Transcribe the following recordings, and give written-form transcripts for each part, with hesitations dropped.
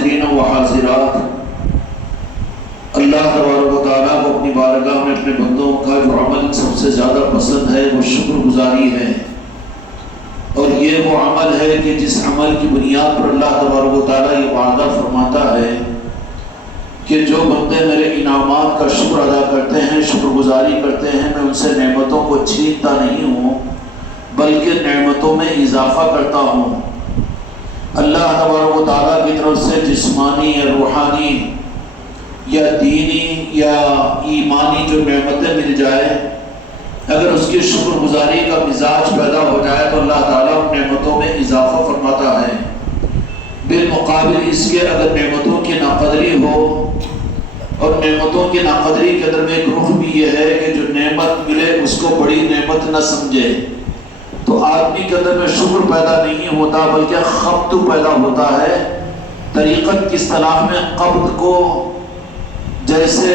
حاضرین و حاضرات، اللہ تبارک و تعالیٰ کو اپنی بارگاہ میں اپنے بندوں کا جو عمل سب سے زیادہ پسند ہے وہ شکر گزاری ہے، اور یہ وہ عمل ہے کہ جس عمل کی بنیاد پر اللہ تبارک و تعالیٰ یہ وعدہ فرماتا ہے کہ جو بندے میرے انعامات کا شکر ادا کرتے ہیں، شکر گزاری کرتے ہیں، میں ان سے نعمتوں کو چھینتا نہیں ہوں بلکہ نعمتوں میں اضافہ کرتا ہوں۔ اللہ تبارک و تعالیٰ کی طرف سے جسمانی یا روحانی یا دینی یا ایمانی جو نعمتیں مل جائے، اگر اس کی شکر گزاری کا مزاج پیدا ہو جائے تو اللہ تعالیٰ ان نعمتوں میں اضافہ فرماتا ہے۔ بالمقابل اس کے اگر نعمتوں کی ناقدری ہو، اور نعمتوں کی ناقدری کے اندر میں ایک رخ بھی یہ ہے کہ جو نعمت ملے اس کو بڑی نعمت نہ سمجھے، تو آدمی کے اندر میں شکر پیدا نہیں ہوتا بلکہ خبط پیدا ہوتا ہے۔ طریقت کی اصطلاح میں قبض کو جیسے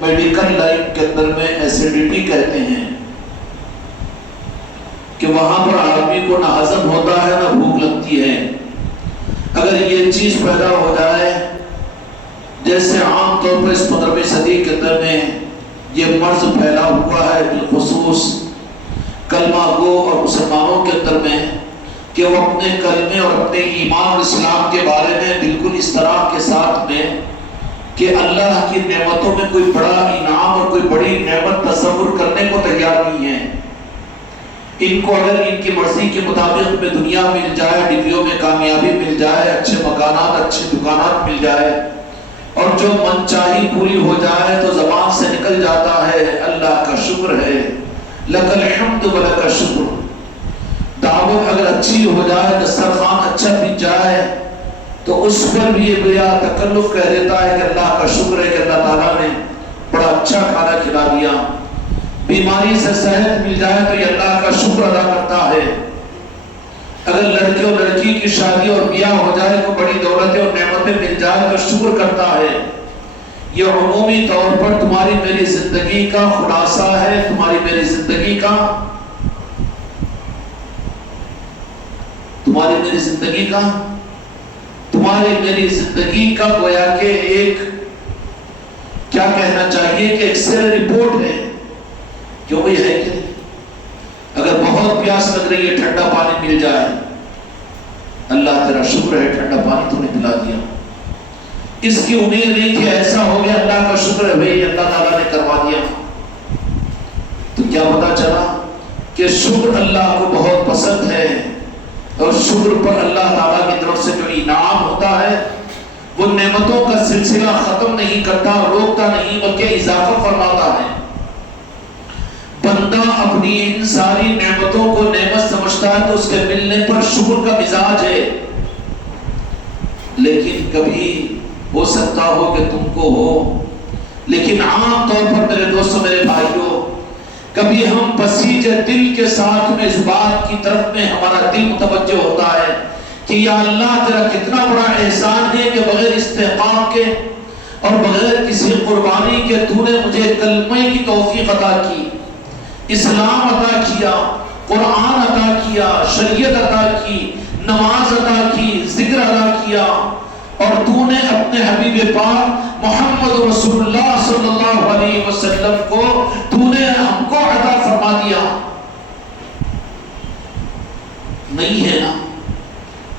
میڈیکل لائن کے اندر میں ایسیڈیٹی کہتے ہیں کہ وہاں پر آدمی کو نہ ہضم ہوتا ہے نہ بھوک لگتی ہے۔ اگر یہ چیز پیدا ہو جائے، جیسے عام طور پر اس 15ویں صدی کے اندر میں یہ مرض پھیلا ہوا ہے بالخصوص کلمہ گو اور مسلمانوں کے اندر میں، کہ وہ اپنے کلمے اور اپنے ایمان اور اسلام کے بارے میں بالکل اس طرح کے ساتھ میں کہ اللہ کی نعمتوں میں کوئی بڑا انعام اور کوئی بڑی نعمت تصور کرنے کو تیار نہیں ہے۔ ان کو اگر ان کی مرضی کے مطابق میں دنیا مل جائے، ڈگریوں میں کامیابی مل جائے، اچھے مکانات، اچھے دکانات مل جائے، اور جو من چاہی پوری ہو جائے تو زبان سے نکل جاتا ہے اللہ کا شکر ہے، لک الحمد و لک الشکر۔ دعوت اگر اچھی ہو جائے، دسترخوان اچھا بچ جائے تو اس پر بھی یہ بلا تکلف کہہ دیتا ہے کہ اللہ کا شکر ہے کہ اللہ تعالیٰ نے بڑا اچھا کھانا کھلا دیا۔ بیماری سے صحت مل جائے تو یہ اللہ کا شکر ادا کرتا ہے۔ اگر لڑکے اور لڑکی کی شادی اور بیاہ ہو جائے تو بڑی دولتیں اور نعمتیں مل جائے تو شکر کرتا ہے۔ یہ عمومی طور پر تمہاری میری زندگی کا خلاصہ ہے، تمہاری میری زندگی کا گویا کہ ایک کیا کہنا چاہیے کہ ایک سیل رپورٹ ہے، کیوں بھئی ہے کہ اگر بہت پیاس لگ رہی ہے ٹھنڈا پانی مل جائے، اللہ تیرا شکر ہے ٹھنڈا پانی تو نے پلا دیا۔ اس کی امید نہیں کہ ایسا ہو گیا، اللہ کا شکر ہے بھئی اللہ تعالیٰ نے کروا دیا۔ تو کیا پتا چلا کہ شکر اللہ کو بہت پسند ہے، اور شکر پر اللہ تعالیٰ کی طرف سے جو انعام ہوتا ہے وہ نعمتوں کا سلسلہ ختم نہیں کرتا، روکتا نہیں بلکہ اضافہ فرماتا ہے۔ بندہ اپنی ان ساری نعمتوں کو نعمت سمجھتا ہے تو اس کے ملنے پر شکر کا مزاج ہے، لیکن کبھی ہو سکتا ہو کہ تم کو ہو، لیکن عام طور پر میرے دوستوں، میرے بھائیوں، کبھی ہم بسیج دل کے ساتھ میں اس بات کی طرف میں ہمارا دل متوجہ ہوتا ہے کہ یا اللہ تیرا کتنا بڑا احسان ہے کہ بغیر استحقاق کے اور بغیر کسی قربانی کے تو نے مجھے کلمہ کی توفیق عطا کی، اسلام عطا کیا، قرآن عطا کیا، شریعت عطا کی، نماز عطا کی، ذکر عطا کیا، اور تو نے اپنے حبیب پاک محمد رسول اللہ صلی اللہ علیہ وسلم کو تو نے ہم کو عطا فرما دیا۔ نہیں ہے نا؟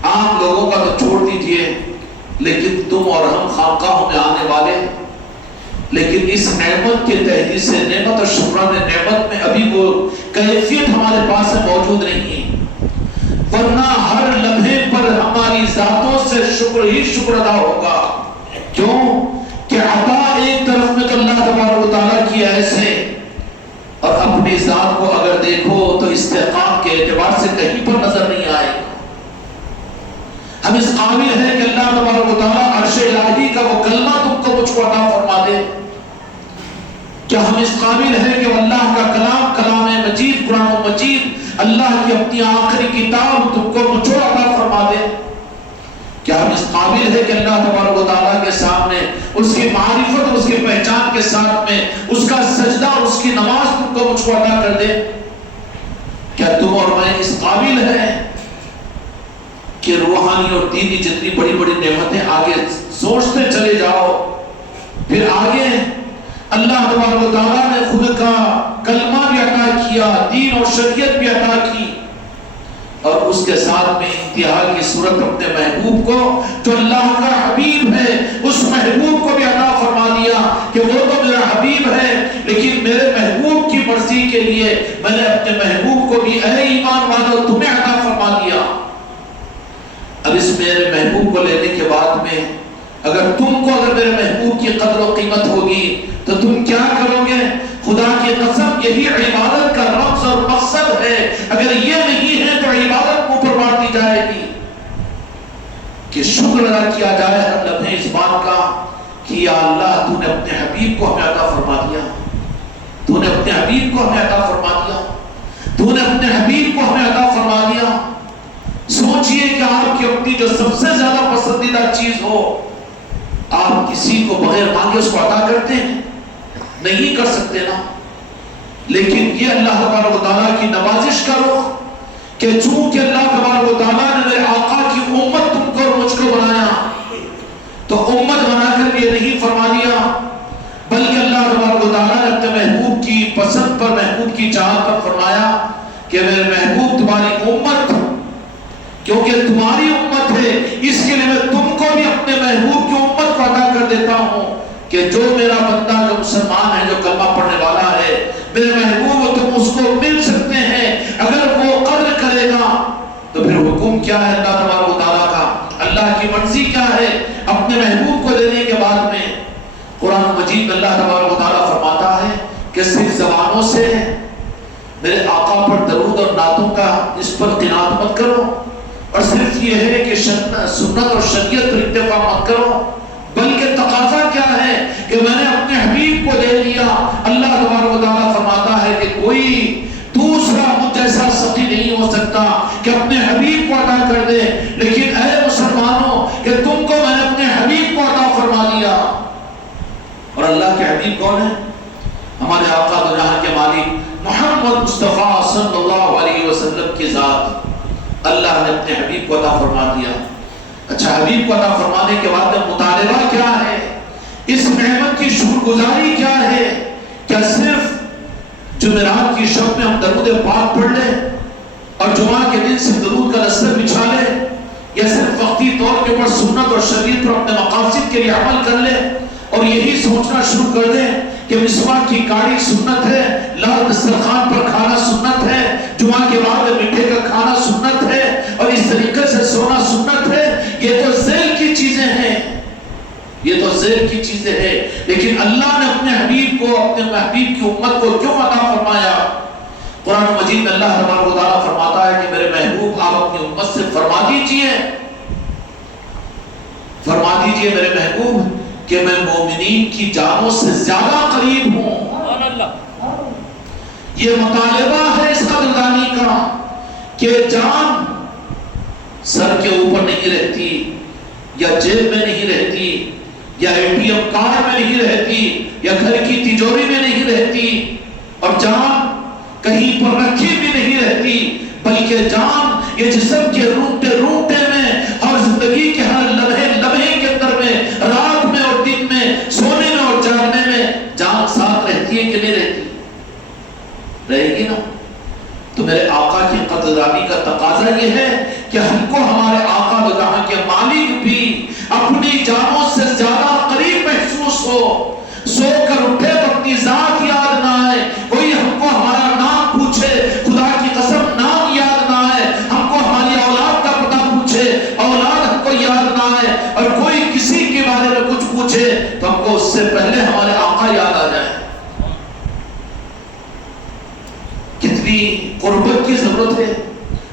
عام لوگوں کا تو چھوڑ دیجئے، لیکن تم اور ہم خانقاہوں میں آنے والے، لیکن اس نعمت کے تحدید سے نعمت اور شکران نعمت میں ابھی وہ کیفیت ہمارے پاس موجود نہیں ہے، ورنہ ہر لمحے پر ہماری ذاتوں سے شکر ہی شکر ادا ہوگا۔ کیوں کہ عطا ایک طرف میں تو اللہ تبارک و تعالیٰ کی ایسے، اور اپنی ذات کو اگر دیکھو تو استحقاق کے اعتبار سے کہیں پر نظر نہیں آئے گا۔ ہم اس قابل ہیں کہ اللہ تبارک و تعالیٰ عرش الہی کا وہ کلمہ تم کو مجھ کو عطا فرما دے؟ کیا ہم اس قابل ہیں کہ اللہ کا کلام، کلام مجید، قرآن مجید، اللہ کی اپنی آخری کتاب تم کو مجھ کو عطا فرما دے؟ کیا ہم اس قابل ہے کہ اللہ تبارک و تعالیٰ کے سامنے اس کی معرفت اور اس کی پہچان کے ساتھ میں اس کا سجدہ اور اس کی نماز تم کو مجھ کو عطا کر دے؟ کیا تم اور میں اس قابل ہیں کہ روحانی اور دینی جتنی بڑی بڑی نعمتیں آگے سوچتے چلے جاؤ، پھر آگے اللہ تبارک و تعالیٰ نے خود کا کلمہ بھی عطا کیا، دین اور شریعت بھی عطا کی، اور اس کے ساتھ میں انتہا کی صورت اپنے محبوب کو جو اللہ کا حبیب ہے اس محبوب کو بھی عطا فرما دیا کہ وہ تو میرا حبیب ہے لیکن میرے محبوب کی مرضی کے لیے میں نے اپنے محبوب کو بھی اے ایمان والو تمہیں عطا فرما دیا۔ اب اس میرے محبوب کو لینے کے بعد میں اگر میرے محبوب کی قدر و قیمت ہوگی تو تم کیا کرو گے؟ خدا کی قسم یہی عبادت کا رمز اور مقصد ہے، اگر یہ نہیں ہے تو عبادت منہ پر مار دی جائے گی کہ شکر ادا کیا جائے ہر لمحے اس بات کا کہ یا اللہ تو نے اپنے حبیب کو ہمیں عطا فرما دیا، تو نے اپنے حبیب کو ہمیں عطا فرما دیا، تو نے اپنے حبیب کو ہمیں عطا فرما دیا۔ سوچئے کہ آپ کی اپنی جو سب سے زیادہ پسندیدہ چیز ہو آپ کسی کو بغیر مانگے اس کو عطا کرتے ہیں؟ نہیں کر سکتے نا، لیکن یہ اللہ تبارک و تعالیٰ کی نوازش کا رخ کہ چونکہ اللہ تبارک و تعالیٰ نے میرے آقا کی امت تم کو اور مجھ کو بنایا تو امت بنا کر یہ نہیں فرما دیا بلکہ اللہ تبارک و تعالیٰ نے اپنے محبوب کی پسند پر محبوب کی چاہت پر فرمایا کہ میرے محبوب تمہاری امت کیونکہ تمہاری امت ہے اس کے لیے میں تم کو بھی اپنے محبوب کی امت کو عطا کر دیتا ہوں کہ جو میرا بندہ جو مسلمان ہے جو کلمہ پڑھنے والا ہے میرے محبوب تم اس کو مل سکتے ہیں اگر وہ قدر کرے گا تو پھر حکم کیا ہے اللہ تبارک و تعالیٰ کا، اللہ کی مرضی کیا ہے اپنے محبوب کو دینے کے بعد میں قرآن مجید میں اللہ تبارک و تعالیٰ فرماتا ہے کہ صرف زبانوں سے میرے آقا پر درود اور نعتوں کا اس پر قناعت مت کرو اور صرف یہ ہے کہ سنت اور شریعت پر اتفاق مت کرو بلکہ تقاضا کیا ہے کہ میں نے اپنے حبیب کو دے لیا۔ اللہ تبارک و تعالیٰ فرماتا ہے کہ کوئی دوسرا مجھ جیسا سخی نہیں ہو سکتا کہ اپنے حبیب کو عطا کر دے، لیکن اے مسلمانوں کہ تم کو میں نے اپنے حبیب کو عطا فرما دیا۔ اور اللہ کے حبیب کون ہے؟ ہمارے آقا دو جہاں کے مالک محمد مصطفیٰ صلی اللہ علیہ وسلم کی ذات اللہ نے اپنے حبیب کو عطا فرما دیا۔ اچھا حبیب کو عطا فرمانے کے بعد میں مطالبہ کیا ہے؟ اس نعمت کی شکر گزاری کیا ہے؟ کیا صرف جمعرات کی شب میں ہم درود پاک پڑھ لیں اور جمعہ کے دن صرف درود کا دستر بچھا لیں یا صرف وقتی طور کے پر سنت اور شریعت پر اپنے مقاصد کے لیے عمل کر لیں اور یہی سوچنا شروع کر دیں کہ مسواک کی کاڑی سنت ہے، لال دسترخوان پر کھانا سنت ہے، جمعہ کے بعد میٹھے کا کھانا سنت ہے اور اس طریقے سے سونا سنت ہے؟ یہ تو ذیل کی چیزیں ہیں، یہ تو ذیل کی چیزیں ہیں، لیکن اللہ نے اپنے حبیب کو اپنے حبیب کی امت کو کیوں عطا فرمایا؟ قرآن مجید میں اللہ تبارک و تعالیٰ فرماتا ہے کہ میرے محبوب آپ اپنی امت سے فرما دیجئے میرے محبوب کہ میں مومنین کی جانوں سے زیادہ قریب ہوں۔ یہ مطالبہ ہے اس قدردانی کا کہ جان سر کے اوپر نہیں رہتی یا جیب میں نہیں رہتی یا ATM کارڈ میں نہیں رہتی یا گھر کی تجوری میں نہیں رہتی اور جان کہیں پر رکھی بھی نہیں رہتی بلکہ جان یہ جسم کے روٹے روٹے میں اور زندگی کے ہر لمحے لمحے کے اندر میں رات میں اور دن میں سونے میں اور جاگنے میں جان ساتھ رہتی ہے کہ نہیں رہتی؟ رہے گی نا۔ تو میرے آقا کی قدردانی کا تقاضا یہ ہے کہ ہم کو ہمارے آقا و جہاں کے مالک بھی اپنی جانوں سے زیادہ قریب محسوس ہو، سو کر اٹھے تو اپنی ذات یاد نہ آئے، کوئی ہم کو ہمارا نام پوچھے خدا کی قسم نام یاد نہ آئے، ہم کو ہماری اولاد کا پتہ پوچھے اولاد ہم کو یاد نہ آئے اور کوئی کسی کے بارے میں کچھ پوچھے تو ہم کو اس سے پہلے ہمارے آقا یاد آ جائے۔ کتنی قربت کی ضرورت ہے،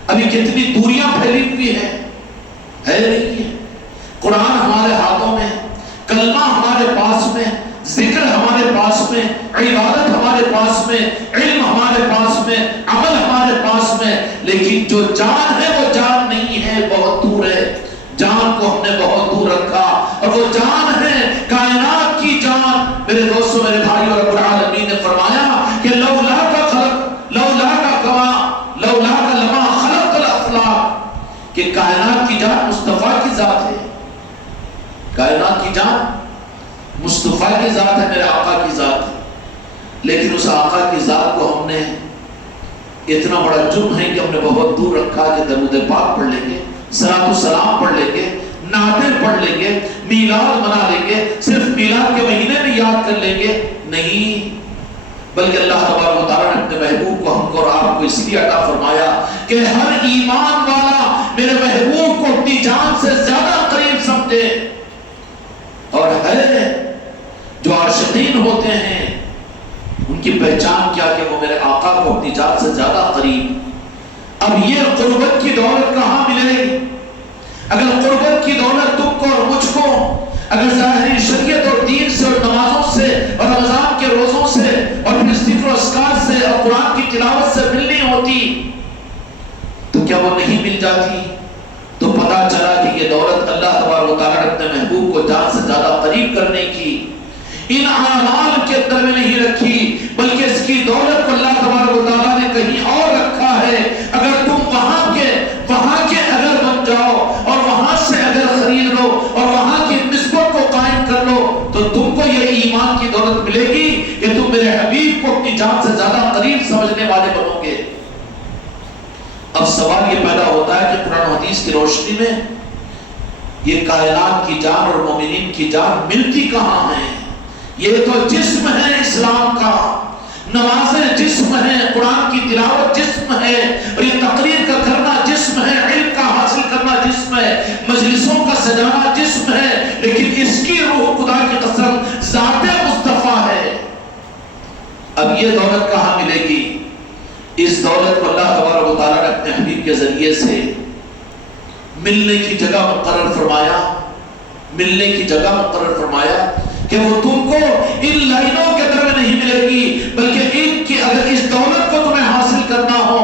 ابھی کتنی دوریاں پھیلی ہوئی ہیں، ہے نہیں ہے؟ قرآن ہمارے ہاتھوں میں، کلمہ ہمارے پاس میں، ذکر ہمارے پاس میں، عبادت ہمارے پاس میں، علم ہمارے پاس میں، عمل ہمارے پاس میں، لیکن جو جان ہے وہ جان نہیں ہے، بہت دور ہے۔ جان کو ہم نے بہت دور رکھا اور وہ جان ہے کائنات کی جان۔ میرے دوستوں میرے بھائی اور رب العالمین نے فرمایا کہ لولا کا لما خلق الافلاق کہ کائنات کی جان کائنات کی جان مصطفیٰ کی ذات ہے، میرے آقا کی ذات، لیکن اس آقا کی ذات کو ہم نے اتنا بڑا جرم ہے کہ ہم نے بہت دور رکھا کہ درود پاک پڑھ لیں گے، صلاۃ و سلام پڑھ لیں گے، نعتیں پڑھ لیں گے، میلاد منا لیں گے، صرف میلاد کے مہینے میں یاد کر لیں گے، نہیں، بلکہ اللہ تبارک و تعالیٰ نے اپنے محبوب کو ہم کو اور آپ کو اس لیے عطا فرمایا کہ ہر ایمان والا میرے محبوب کو اپنی جان سے زیادہ قریب سمجھے، اور ہے جو عاشقین ہوتے ہیں ان کی پہچان کیا کہ وہ میرے آقا کو اپنی جان سے زیادہ قریب۔ اب یہ قربت کی دولت کہاں ملے گی؟ اگر قربت کی دولت تم کو اور مجھ کو اگر ظاہری شریعت اور دین سے اور نمازوں سے اور رمضان کے روزوں سے اور پھر ذکر و اذکار سے اور قرآن کی تلاوت سے ملنی ہوتی تو کیا وہ نہیں مل جاتی؟ تو پتا چلا کہ یہ دولت اللہ تبارک و تعالیٰ نے اپنے محبوب کو جان سے زیادہ قریب کرنے کی ان اعمال کے اندر میں نہیں رکھی، بلکہ اس کی دولت کو اللہ تبارک و تعالیٰ نے کہیں اور رکھا ہے۔ اگر تم وہاں کے اگر بن جاؤ اور وہاں سے اگر خرید لو اور وہاں کی نسبت کو قائم کر لو تو تم کو یہ ایمان کی دولت ملے گی کہ تم میرے حبیب کو اپنی جان سے زیادہ قریب سمجھنے والے بنو گے۔ اب سوال یہ پیدا ہوتا ہے کہ قرآن و حدیث کی روشنی میں یہ کائنات کی جان اور مومنین کی جان ملتی کہاں ہیں؟ یہ تو جسم ہے اسلام کا، نمازیں جسم ہے، قرآن کی تلاوت جسم ہے، اور یہ تقریر کا کرنا جسم ہے، علم کا حاصل کرنا جسم ہے، مجلسوں کا سجانا جسم ہے، لیکن اس کی روح خدا کی قسم ذات مصطفیٰ ہے۔ اب یہ دولت کہاں ملے گی؟ اس دولت کو اللہ تبارک و تعالیٰ نے اپنے حبیب کے ذریعے سے ملنے کی جگہ مقرر فرمایا، ملنے کی جگہ مقرر فرمایا کہ وہ تم کو ان لائنوں کے اندر میں نہیں ملے گی، بلکہ ان کی اگر اس دولت کو تمہیں حاصل کرنا ہو،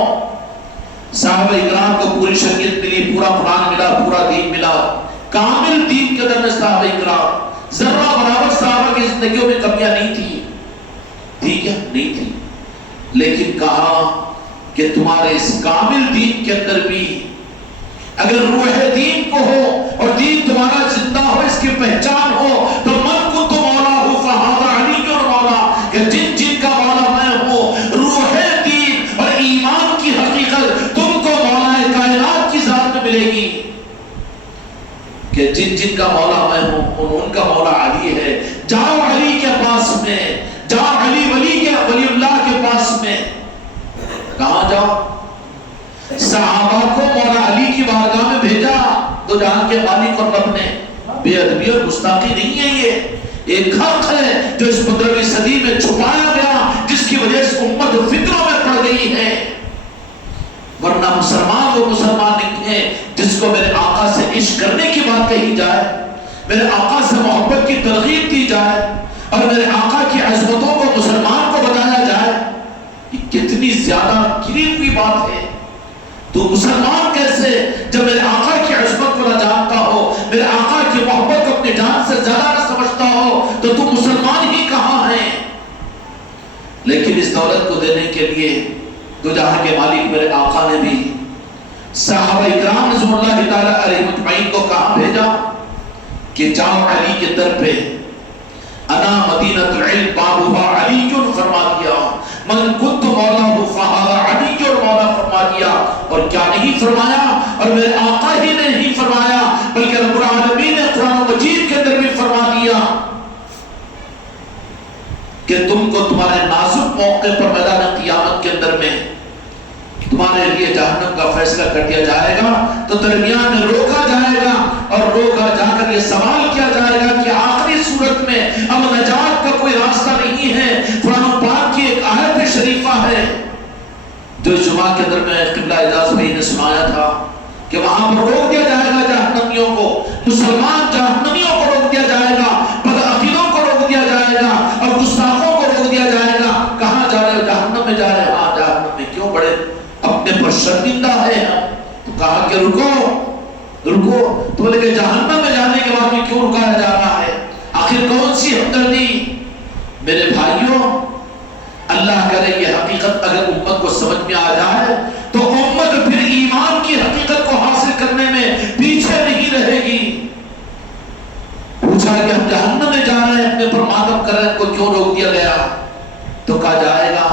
صحابہ اکرام کو پوری شریعت ملی، پورا قرآن ملا، پورا دین ملا، کامل دین کے اندر میں صحابہ اکرام ذرہ برابر صحابہ کی زندگیوں میں کمیاں نہیں تھی، ٹھیک ہے نہیں تھی، لیکن کہا کہ تمہارے اس کامل دین کے اندر بھی اگر روح دین کو ہو اور دین تمہارا زندہ ہو، اس کی پہچان ہو تو من کنت مولا ہو فہذا علی اور مولا، کہ جن جن کا مولا میں ہوں، روح دین اور ایمان کی حقیقت تم کو مولا کائنات کی ذات میں ملے گی کہ جن جن کا مولا میں ہوں ان کا مولا علی ہے۔ جاؤ علی کے پاس میں، جاؤ ولی اللہ کے پاس میں۔ کہاں جاؤ؟ صحابہ کو مولا علی کی بارگاہ میں بھیجا، دو جہاں کے مالک اور رب نے۔ بے ادبی اور گستاخی نہیں ہے، یہ ایک حق ہے جو اس 15ویں صدی میں چھپایا گیا، جس کی وجہ سے امت فکروں میں پڑ گئی ہے، ورنہ مسلمان وہ مسلمان نہیں ہے جس کو میرے آقا سے عشق کرنے کی بات کہی جائے، میرے آقا سے محبت کی ترغیب دی جائے اور میرے آقا کی عظمتوں کو مسلمان کو بتایا جائے، یہ کتنی زیادہ گری ہوئی بات ہے۔ تو مسلمان کیسے جب میرے آقا کی عظمت کو نہ جانتا ہو، میرے آقا کی محبت کو اپنی جان سے زیادہ نہ سمجھتا ہو، تو تم مسلمان ہی کہاں ہیں؟ لیکن اس دولت کو دینے کے لیے دو جہاں کے مالک میرے آقا نے بھی صحابہ اکرام رضوان اللہ تعالیٰ علیہ مجمعین کو کہاں بھیجا کہ جاؤ علی کے در پہ، انا مدینۃ العلم بابھا علی فرما دیا، من کنت مولا فہذا علی اور مولا فرما دیا۔ اور کیا نہیں فرمایا؟ اور میرے آقا ہی نے نہیں فرمایا بلکہ رب العالمین نے قرآن مجید کے اندر بھی فرما دیا کہ تم کو تمہارے نازک موقع پر میدان قیامت کے اندر میں تمہارے لیے جہنم کا فیصلہ کر دیا جائے گا، تو درمیان میں روکا جائے گا اور روکا جا کر یہ سوال کیا جائے گا کہ آخری صورت میں اب نجات کا کوئی راستہ نہیں ہے۔ قرآن پاک کی ایک آیت شریفہ ہے جو جمعہ کے اندر میں قبلہ اعجاز بھائی نے سنایا تھا کہ وہاں پر روک دیا جائے گا جہنمیوں کو، مسلمان جہنمیوں کو روک دیا جائے گا، بدعقیدوں کو روک دیا جائے گا اور گستاخوں کو روک دیا جائے گا۔ کہاں جا رہے ہو؟ جہنم میں جا رہے ہیں۔ ہاں جہنم میں۔ کیوں؟ بڑے اپنے پر شرمندہ ہے ہم۔ تو کہا کہ رکو، تو بولے کہ جہنم میں جانے کے بعد بھی کیوں رکایا جا رہا ہے؟ آخر کون سی ہمدردی؟ میرے بھائیوں، اللہ کرے یہ حقیقت اگر امت کو سمجھ میں آ جائے تو امت پھر ایمان کی حقیقت کو حاصل کرنے میں پیچھے نہیں رہے گی۔ پوچھا کہ ہم جہنم میں جا رہے ہیں، اپنے پر ماتم کر رہے ہیں، کو کیوں روک دیا گیا؟ تو کہا جائے گا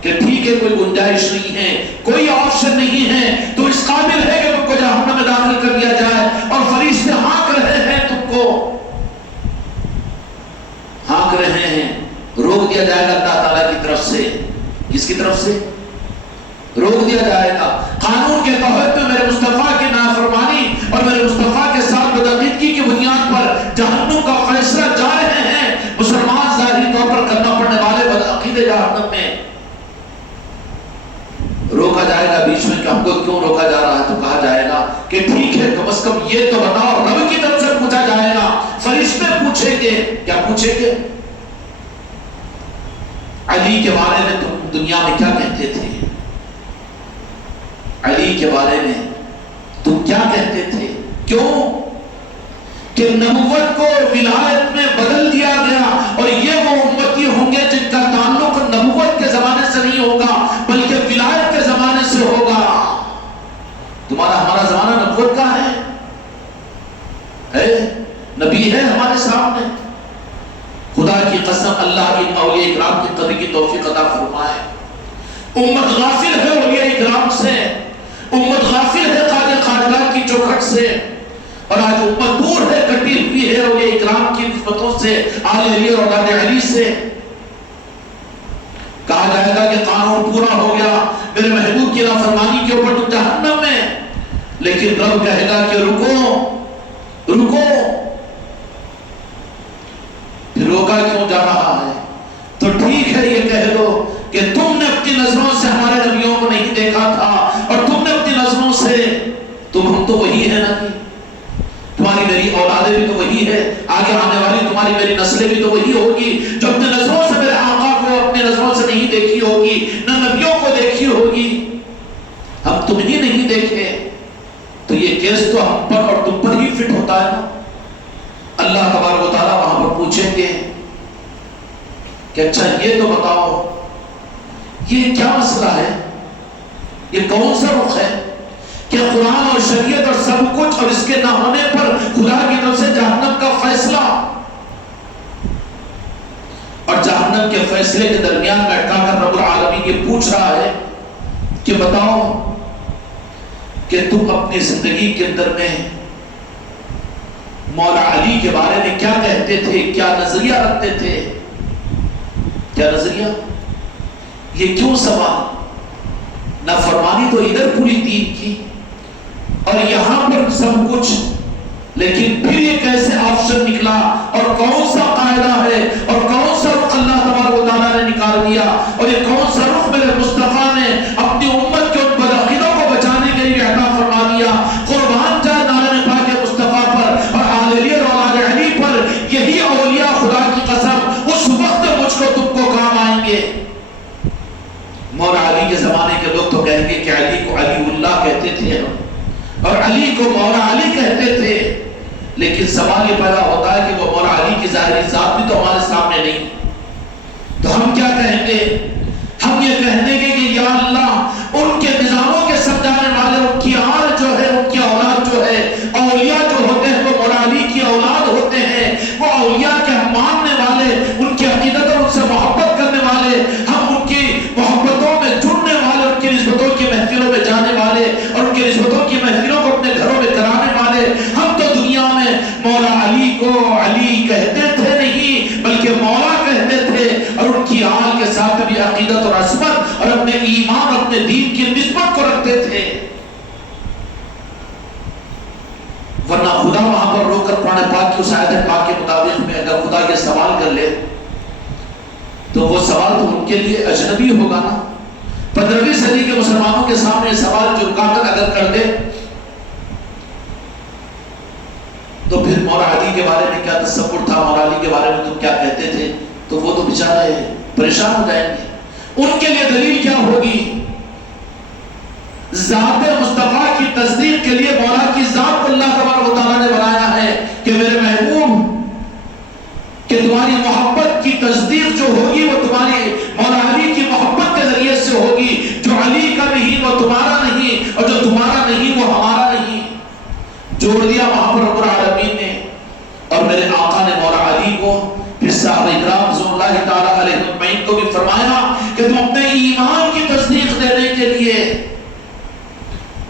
کہ ٹھیک ہے، کوئی گنجائش نہیں ہے، کوئی آپشن نہیں ہے، تو اس قابل ہے کہ تم کو جہنم میں داخل کر دیا جائے، اور فرشتے ہانک رہے ہیں، تم کو ہانک رہے ہیں، روک دیا جائے گا اللہ تعالیٰ کی طرف سے۔ کس کی طرف سے؟ روک دیا جائے گا۔ قانون کے تحت میں میرے مصطفیٰ کی نافرمانی اور میرے مصطفیٰ کے ساتھ بدعقیدگی کی بنیاد پر جہنم کا فیصلہ جا رہے ہیں مسلمان ظاہری طور پر کرنا پڑنے والے بدعقیدے جہنم میں۔ روکا جائے گا بیچ میں کہ ہم کو کیوں روکا جا رہا ہے؟ تو کہا جائے گا کہ ٹھیک ہے، کم از کم یہ تو بتاؤ۔ رب کی طرف سے پوچھا جائے گا، فرشتے پوچھیں گے، کیا پوچھیں گے؟ علی کے بارے میں تم دنیا میں کیا کہتے تھے؟ علی کے بارے میں تم کیا کہتے تھے؟ کیوں کہ نبوت کو ولایت میں بدل دیا گیا، اور یہ وہ امتی ہوں گے جن کا تعلق نبوت کے زمانے سے نہیں ہوگا بلکہ ولایت کے زمانے سے ہوگا۔ تمہارا ہمارا زمانہ نبوت کا ہے، نبی ہے ہمارے سامنے۔ خدا کی قسم اللہ ان اولیاء اکرام کی قدر کی توفیق عطا فرمائے۔ امت غافل ہے اولیاء اکرام سے، امت غافل ہے خواجہ خواجات کی چوکھٹ سے، اور آج امت دور ہے، کٹی ہوئی ہے اولیاء اکرام کی نسبتوں سے، آل علی اور اولاد علی سے۔ کہا جائے گا کہ قانون پورا ہو گیا، میرے محبوب کی نافرمانی کے اوپر تم جہنم میں، لیکن رب کہے گا کہ رکو رکو، پھر روکا کیوں جا رہا ہے؟ تو ٹھیک ہے، یہ کہہ دو کہ تم نے اپنی نظروں سے ہمارے نبیوں کو نہیں دیکھا تھا، اور تم نے اپنی نظروں سے، ہم تو وہی ہے نا، تمہاری میری اولادیں بھی تو وہی ہے، آگے آنے والی تمہاری میری نسلیں بھی تو وہی ہوگی جو اپنے نظروں سے میرے آقا کو اپنے نظروں سے نہیں دیکھی ہوگی، نہ نبیوں کو دیکھی ہوگی، ہم تم ہی نہیں دیکھے، تو یہ کیس تو ہم پر اور تم پر ہی فٹ ہوتا ہے نا۔ اللہ تبارک و تعالیٰ وہاں پر پوچھیں گے کہ اچھا یہ تو بتاؤ، یہ کیا مسئلہ ہے، یہ کون سا رخ ہے کہ قرآن اور شریعت اور سب کچھ اور اس کے نہ ہونے پر خدا کی طرف سے جہنم کا فیصلہ، اور جہنم کے فیصلے کے درمیان بیٹھا کر رب العالمین یہ پوچھ رہا ہے کہ بتاؤ کہ تم اپنی زندگی کے اندر میں مولا علی کے بارے میں کیا کہتے تھے، کیا نظریہ رکھتے تھے؟ کیا نظریہ؟ یہ کیوں سوال؟ نافرمانی تو ادھر پوری دین کی اور یہاں پر سب کچھ، لیکن پھر یہ کیسے آپشن نکلا، اور کون سا قاعدہ ہے، اور کون سا رخ اللہ تبارک و تعالیٰ نے نکال دیا، اور یہ کون سا رخ میرے مصطفیٰ نے اپنی امت کے ان بدعقیدوں کو بچانے کے لیے عطا فرما دیا۔ قربان جائے نالے پاک مصطفیٰ پر اور آل علی اور اولاد علی پر، یہی اولیاء خدا کی قسم اس وقت مجھ کو تم کو کام آئیں گے۔ مولا علی کے زمانے کے لوگ تو کہیں گے کہ علی کو علی اللہ کہتے تھے اور علی کو مولا علی کہتے تھے، لیکن سوال یہ پیدا ہوتا ہے کہ وہ مولا علی کی ظاہری ذات بھی تو ہمارے سامنے نہیں، تو ہم کیا کہیں گے؟ ہم یہ کہیں گے کہ یا اللہ ان کے نظاموں کے سمجھانے والے، ان کی آل جو ہے، ان کی اولاد جو ہے، اولیاء جو ہوتے ہیں وہ مولا علی کی اولاد ہوتے ہیں، وہ اولیاء کے ہم ماننے والے، ان کی عقیدت اور ان سے محبت کرنے والے، ہم ان کی محبتوں میں جڑنے والے، ان کی نسبتوں کی محفلوں میں جانے والے اور ان کی نسبتوں کی محفلوں کو اپنے گھروں میں کرانے والے، ہم تو دنیا میں مولا علی کو علی کہتے تھے نہیں بلکہ مولا کہتے تھے، اور ان کی آل کے ساتھ بھی عقیدت اور عصمت اور اپنے ایمان اور اپنے دین کی نسبت کو رکھتے تھے۔ ورنہ خدا وہاں پر رو کر قرآن پاک کی اس آیت پاک کے مطابق میں اگر خدا یہ سوال کر لے تو وہ سوال تو ان کے لیے اجنبی ہوگا نا۔ 15ویں صدی کے مسلمانوں کے سامنے سوال جو رکاوٹ اگر کر دے تو پھر مولا علی کے بارے میں کیا تصور تھا، مولا علی کے بارے میں تم کیا کہتے تھے، تو وہ تو بیچارے پریشان ہو جائیں گے۔ ان کے لیے دلیل کیا ہوگی؟ ذات مصطفیٰ کی تصدیق کے لیے مولا کی ذات کو اللہ تبارک و تعالیٰ نے بنایا ہے کہ میرے محبوب کہ تمہاری محبت کی تصدیق جو ہوگی وہ تمہاری مولا علی کی محبت کے ذریعے سے ہوگی، جو علی کا نہیں وہ تمہارا نہیں، اور جو تمہارا نہیں وہ ہمارا نہیں۔ جوڑ دیا وہاں پر رب العالمین نے، اور میرے آقا نے صحابہ کرام رضوان اللہ تعالیٰ علیہ اجمعین کو بھی فرمایا کہ تم اپنے ایمان کی تصدیق دینے کے لیے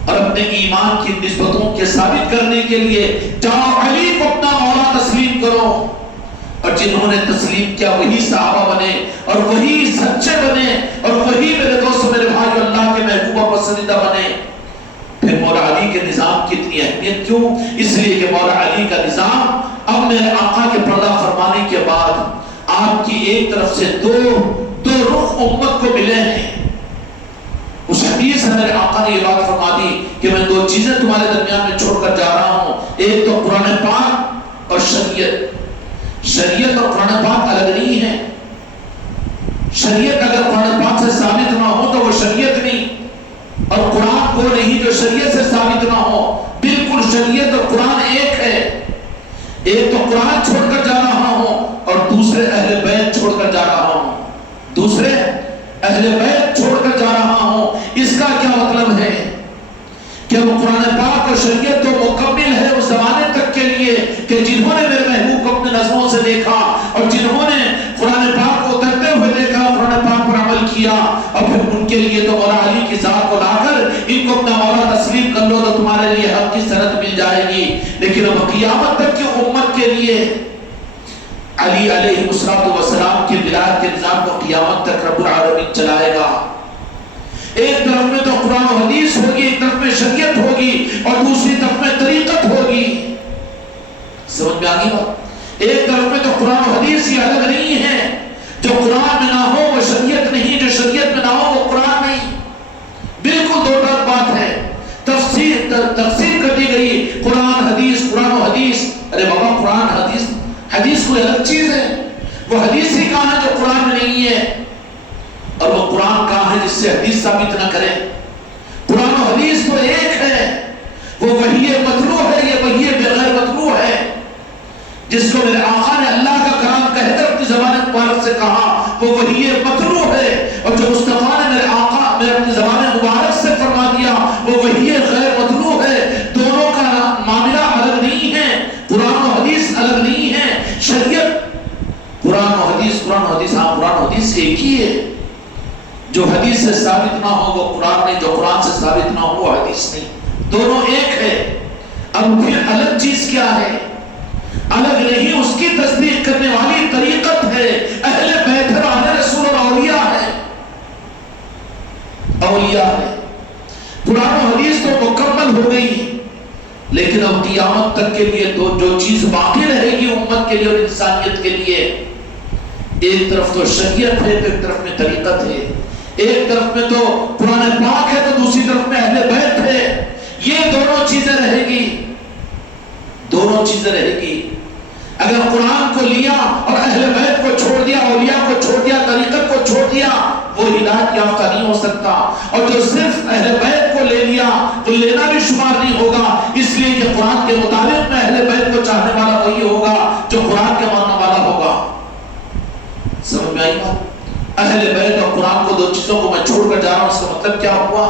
اور اپنے ایمان کی نسبتوں کے ثابت کرنے کے لیے جاؤ علی کو اپنا مولا تسلیم کرو. اور جنہوں نے تسلیم کیا وہی صحابہ بنے اور وہی سچے بنے اور وہی میرے دوست میرے بھائی اللہ کے محبوب و پسندیدہ بنے. پھر مولا علی کے نظام کی اتنی اہمیت کیوں؟ اس لیے کہ مولا علی کا نظام اب میرے آقا کے پردہ فرمانے کے بعد آپ کی ایک طرف سے دو رخ امت کو ملے ہیں. اس حدیث میں میرے آقا نے یہ بات فرما دی کہ میں دو چیزیں تمہارے درمیان میں چھوڑ کر جا رہا ہوں. ایک تو قرآن پاک اور شریعت. شریعت اور قرآن پاک الگ نہیں ہے. شریعت اگر قرآن پاک سے ثابت نہ ہو تو وہ شریعت نہیں، اور قرآن کو نہیں جو شریعت سے ثابت نہ ہو. بالکل شریعت اور قرآن ایک ہے. ایک تو قرآن چھوڑ کر جا رہا ہوں اور دوسرے اہل بیت چھوڑ کر جا رہا ہوں. دوسرے اہل بیت چھوڑ کر جا رہا ہوں. اس کا کیا مطلب ہے کہ وہ قرآن پاک اور شریعت تو مکمل ہے اس زمانے تک کے لیے کہ جنہوں نے میرے محبوب کو اپنے نظروں سے دیکھا اور جنہوں نے قرآن پاک کو اترتے ہوئے دیکھا، قرآن پاک پر عمل کیا، اور پھر ان کے لیے تو مولا علی کی ذات کو لا کر ان کو اپنا مولا تسلیم کر لو تو تمہارے لیے حق کی سند مل جائے گی. لیکن اب قیامت تک کی امت کے لیے علی علیہ السلام کے ولایت کے نظام کو قیامت تک رب العالمین چلائے گا. ایک طرف میں تو قرآن و حدیث ہوگی، ایک طرف میں شریعت ہوگی اور دوسری طرف میں طریقت ہوگی. سمجھ میں آگی بات؟ ایک طرف میں تو قرآن و حدیث ہی الگ نہیں ہے. جو قرآن میں نہ ہو وہ شریعت نہیں، جو شریعت میں نہ ہو وہ قرآن نہیں. بالکل دو طرف بات ہے. تقسیم کر دی گئی قرآن حدیث، قرآن و حدیث. ارے بابا قرآن حدیث کوئی الگ چیز ہے. وہ حدیث ہی کہاں ہے جو قرآن میں نہیں ہے، اور وہ قرآن کہاں ہے جس سے حدیث ثابت نہ کرے. قرآن و حدیث تو ایک ہے. وہ وحی مطلوع ہے، یہ وحی بغیر مطلوع ہے جس کو میرے آقا نے اللہ کا کلام کہہ کر اپنی زبان مبارک سے کہا وہ وحی مطلوع ہے. اور جو مصطفیٰ نے میرے آقا میرے اپنی زبان مبارک سے فرما دیا وہ وحی غیر مطلوع ہے. دونوں کا معاملہ الگ نہیں ہے. قرآن و حدیث الگ نہیں ہے. شریعت قرآن و حدیث ہاں قرآن و حدیث ایک ہی ہے. جو حدیث سے ثابت نہ ہو وہ قرآن نہیں، جو قرآن سے ثابت نہ ہو وہ حدیث نہیں. دونوں ایک ہے. اب پھر الگ چیز کیا ہے؟ الگ نہیں، اس کی تصدیق کرنے والی طریقت ہے. اہل بیت ہے، اہل رسول اور اولیاء ہے. اولیاء ہے. قرآن و حدیث تو مکمل ہو گئی، لیکن اب قیامت تک کے لیے تو جو چیز باقی رہے گی امت کے لیے اور انسانیت کے لیے، ایک طرف تو شریعت ہے تو ایک طرف میں طریقت ہے. ایک طرف میں تو قرآن پاک ہے تو دوسری طرف میں اہل بیت ہے. یہ دونوں چیزیں رہے گی. دونوں چیزیں رہے گی. اگر قرآن کو لیا اور اہل بیت کو چھوڑ دیا، اولیاء کو چھوڑ دیا، طریقت کو چھوڑ دیا، وہ ہدایت یافتہ نہیں ہو سکتا. اور جو صرف اہل بیت کو لے لیا تو لینا بھی شمار نہیں ہوگا، اس لیے کہ قرآن کے مطابق میں اہل بیت کو چاہنے والا وہی ہوگا جو قرآن کے ماننے والا ہوگا. سمجھ میں آئی بات؟ اہل بیت اور قرآن کو دو چیزوں کو میں چھوڑ کر جا رہا ہوں. اس کا مطلب کیا ہوا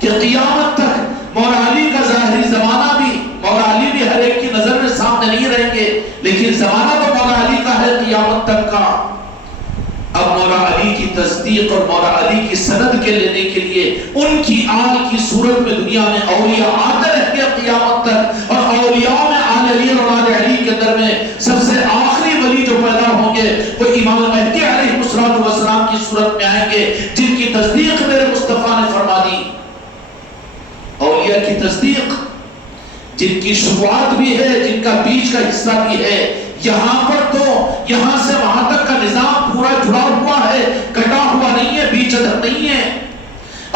کہ قیامت تک مولا علی کا ظاہری زمانہ بھی، مولا علی بھی ہر ایک کی نظر میں سامنے نہیں رہیں گے، لیکن زمانہ تو مولا علی کا ہے قیامت تک کا. اب مولا علی کی تصدیق اور مولا علی کی سند کے لینے کے لیے ان کی آل کی صورت میں دنیا میں اولیاء آتے رہیں گے قیامت تک. اور اولیاء میں آل علی اور آل علی کے اندر میں سب سے آخری ولی جو پیدا ہوں گے وہ امام مہدی علیہ السلام کی صورت میں آئیں گے، جن کی تصدیق میرے مصطفیٰ نے فرما دی. اولیاء کی تصدیق جن کی شروعات بھی ہے، جن کا بیچ کا حصہ بھی ہے. یہاں پر تو یہاں سے وہاں تک کا نظام پورا جڑا ہوا ہے، کٹا ہوا نہیں ہے، بیچ ادھر نہیں ہے.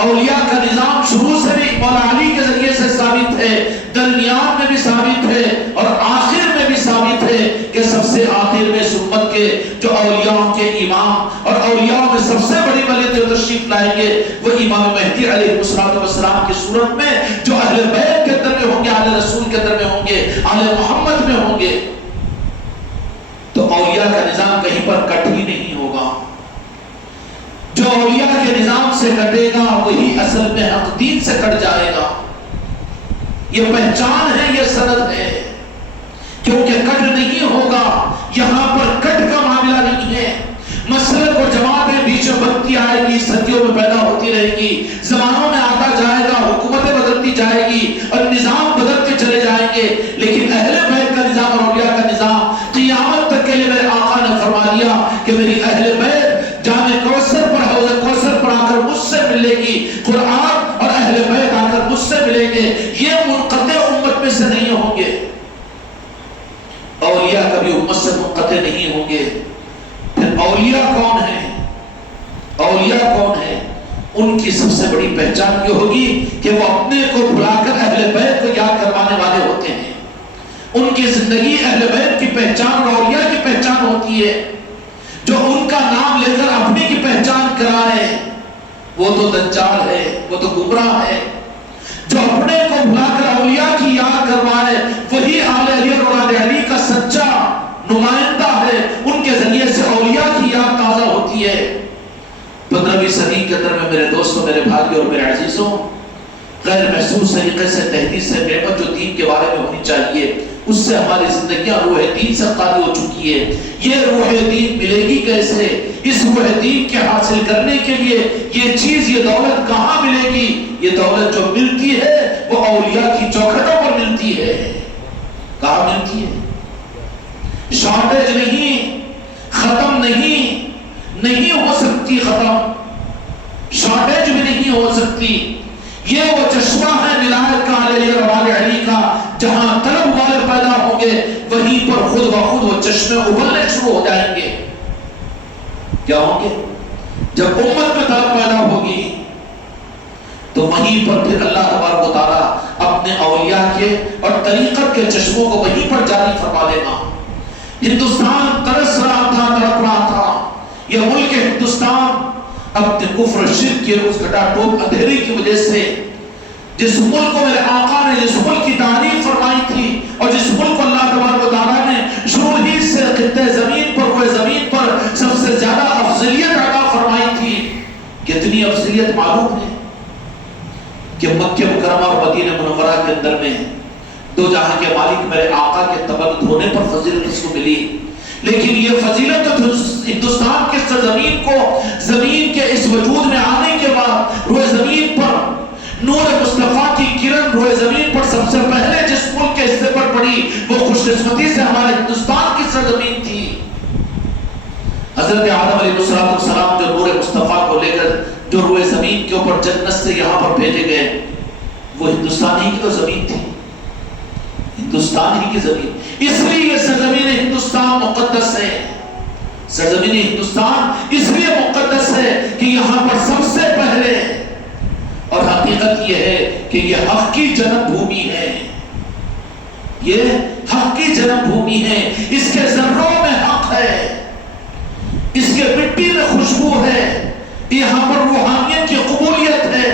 اولیاء کا نظام شروع سے بھی مولا علی کے ذریعے سے ثابت ہے، درمیان میں بھی ثابت ہے اور آخر میں بھی ثابت ہے کہ سب سے آخر میں اس امت کے جو اولیاء کے امام اور اولیاء میں سب سے بڑی ولی جو تشریف لائیں گے وہ امام مہدی علیہ السلام کی صورت میں جو اہل بیت کے اندر میں ہوں گے، اہل رسول کے اندر میں ہوں گے، اہل محمد میں ہوں گے. تو اولیاء کا نظام کہیں پر کٹ ہی نہیں ہوگا. جو اولیاء کے نظام سے کٹے گا وہی اصل میں حق دین سے کٹ جائے گا. یہ پہچان ہے، یہ سند ہے. کیونکہ کٹ نہیں ہوگا، یہاں پر کٹ کا معاملہ نہیں گی، صدیوں میں پیدا ہوتی رہے گی، زمانوں میں آتا جائے گا، حکومتیں بدلتی جائے گی اور نظام بدلتے چلے جائیں گے، لیکن اہل بیت کا نظام اور اولیاء کا نظام قیامت تک کے لیے میرے آقا نے فرما دیا کہ میری اہل بیت جام کوثر پر، حوض کوثر پر آ کر مجھ سے ملے گی، قرآن اور اہل بیت آ کر مجھ سے ملیں گے، یہ منقطع امت میں سے نہیں ہوں گے۔ اولیاء کبھی امت سے منقطع نہیں ہوں گے۔ پھر اولیاء کون ہیں؟ اولیاء کون ہیں؟ ان کی سب سے بڑی پہچان یہ ہوگی کہ وہ اپنے کو بھلا کر اہل بیت کو یاد کروانے والے ہوتے ہیں۔ ان کی زندگی اہل بیت کی پہچان اور اولیاء کی پہچان ہوتی ہے۔ جو ان کا نام لے کر اپنی کی پہچان کرائے وہ تو دجال ہے، وہ تو گمراہ ہے۔ جو اپنے کو بھلا کر اولیاء کی یاد کروائے وہی آل علی اور اولاد علی کا سچا نمائندہ ہے، ان کے ذریعے سے اولیاء کی یاد تازہ ہوتی ہے۔ 15ویں صدی کے اندر میں میرے دوستوں، میرے بھائیوں اور میرے عزیزوں، غیر محسوس طریقے سے تحدیث سے نعمت جو دین کے بارے میں ہونی چاہیے اس سے ہماری زندگیاں روح دین سے خالی ہو چکی ہے۔ یہ روح دین ملے گی کیسے؟ اس روح دین کے حاصل کرنے کے لیے یہ چیز، یہ دولت کہاں ملے گی؟ یہ دولت جو ملتی ہے وہ اولیاء کی چوکھٹوں پر ملتی ہے۔ کہاں ملتی ہے؟ شارٹیج نہیں، ختم نہیں ہو سکتی، ختم شارٹیج بھی نہیں ہو سکتی۔ یہ وہ چشمہ ہے ولایت کا، علی اور آل علی کا، جہاں طلب والے پیدا ہوں گے وہیں پر خود بخود وہ چشمے ابلنے شروع ہو جائیں گے۔ کیا ہوں گے؟ جب امت میں طلب پیدا ہوگی تو وہیں پر پھر اللہ تبارک و تعالیٰ اپنے اولیاء کے اور طریقت کے چشموں کو وہیں پر جاری فرما دے گا۔ ہندوستان ترس رہا تھا، تڑپ رہا تھا، یہ ملک ہندوستان اپنے کفر شرک کے اس گھٹا ٹوپ اندھیری کی وجہ سے، جس ملک کو میرے آقا نے جس ملک کی تعریف فرمائی تھی اور جس ملک کو اللہ تبارک و تعالیٰ نے شروع ہی سے خطے زمین پر، کوئی زمین پر سب سے زیادہ افضلیت عطا فرمائی تھی، کتنی افضلیت معلوم ہے کہ مکہ مکرمہ اور مدینہ منورہ کے اندر میں دو جہاں کے مالک میرے آقا کے تولد ہونے پر فضیلت اس کو ملی، لیکن یہ فضیلت ہندوستان کے سرزمین کو، زمین کے اس وجود میں آنے کے بعد روئے زمین پر نور مصطفیٰ کی کرن روئے زمین پر سب سے پہلے جس ملک کے حصے پر پڑی وہ خوش قسمتی سے ہمارے ہندوستان کی سرزمین تھی۔ حضرت آدم علیہ السلام جو نور مصطفیٰ کو لے کر جو روئے زمین کے اوپر جنت سے یہاں پر بھیجے گئے وہ ہندوستان ہی کی تو زمین تھی، ہندوستان ہی کی زمین، اس لیے یہ سرزمین ہندوستان مقدس ہے۔ سرزمین ہندوستان اس لیے مقدس ہے کہ یہاں پر سب سے پہلے، اور حقیقت یہ ہے کہ یہ حق کی جنم بھومی ہے، یہ حق کی جنم بھومی ہے، اس کے ذروں میں حق ہے، اس کے مٹی میں خوشبو ہے، یہاں پر روحانیت کی قبولیت ہے،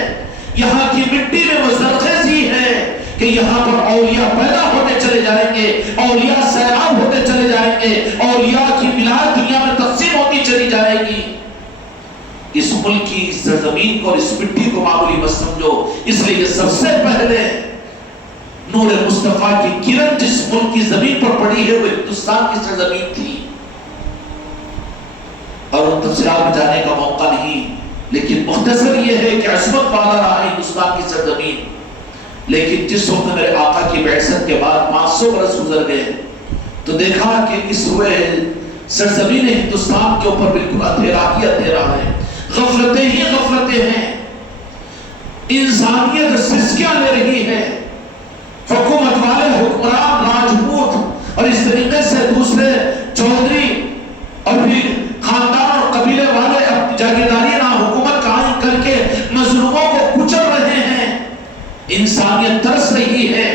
یہاں کی مٹی میں وہ زرخیزی ہے کہ یہاں پر اولیاء پیدا ہوتے چلے جائیں گے، اولیاء سیراب ہوتے چلے جائیں گے، اولیاء کی ولایت دنیا میں تقسیم ہوتی چلی جائے گی۔ اس ملک کی سرزمین کو اور اس مٹی کو معمولی مت سمجھو، اس لیے سب سے پہلے نور مصطفیٰ کی کرن جس ملک کی زمین پر پڑی ہے وہ ہندوستان کی سرزمین تھی، اور ان تفصیلات میں جانے کا موقع نہیں، لیکن مختصر یہ ہے کہ عصمت والا رہا ہندوستان کی سرزمین۔ لیکن جس وقت میرے آقا کی بعثت کے بعد 500 برس گزر گئے تو دیکھا کہ اس روئے سرزمین ہندوستان کے اوپر بالکل اندھیرا ہی اندھیرا ہے، غفلتیں ہی غفلتیں ہیں، انسانیت سسکیاں لے رہی ہے، حکومت والے حکمران راجپوت اور اس طریقے سے دوسرے چودھری اور پھر خاندان اور قبیلے والے اپنی جاگیرداری نہ حکومت قائم کر کے مظلوموں کو کچل رہے ہیں، انسانیت ترس رہی ہے۔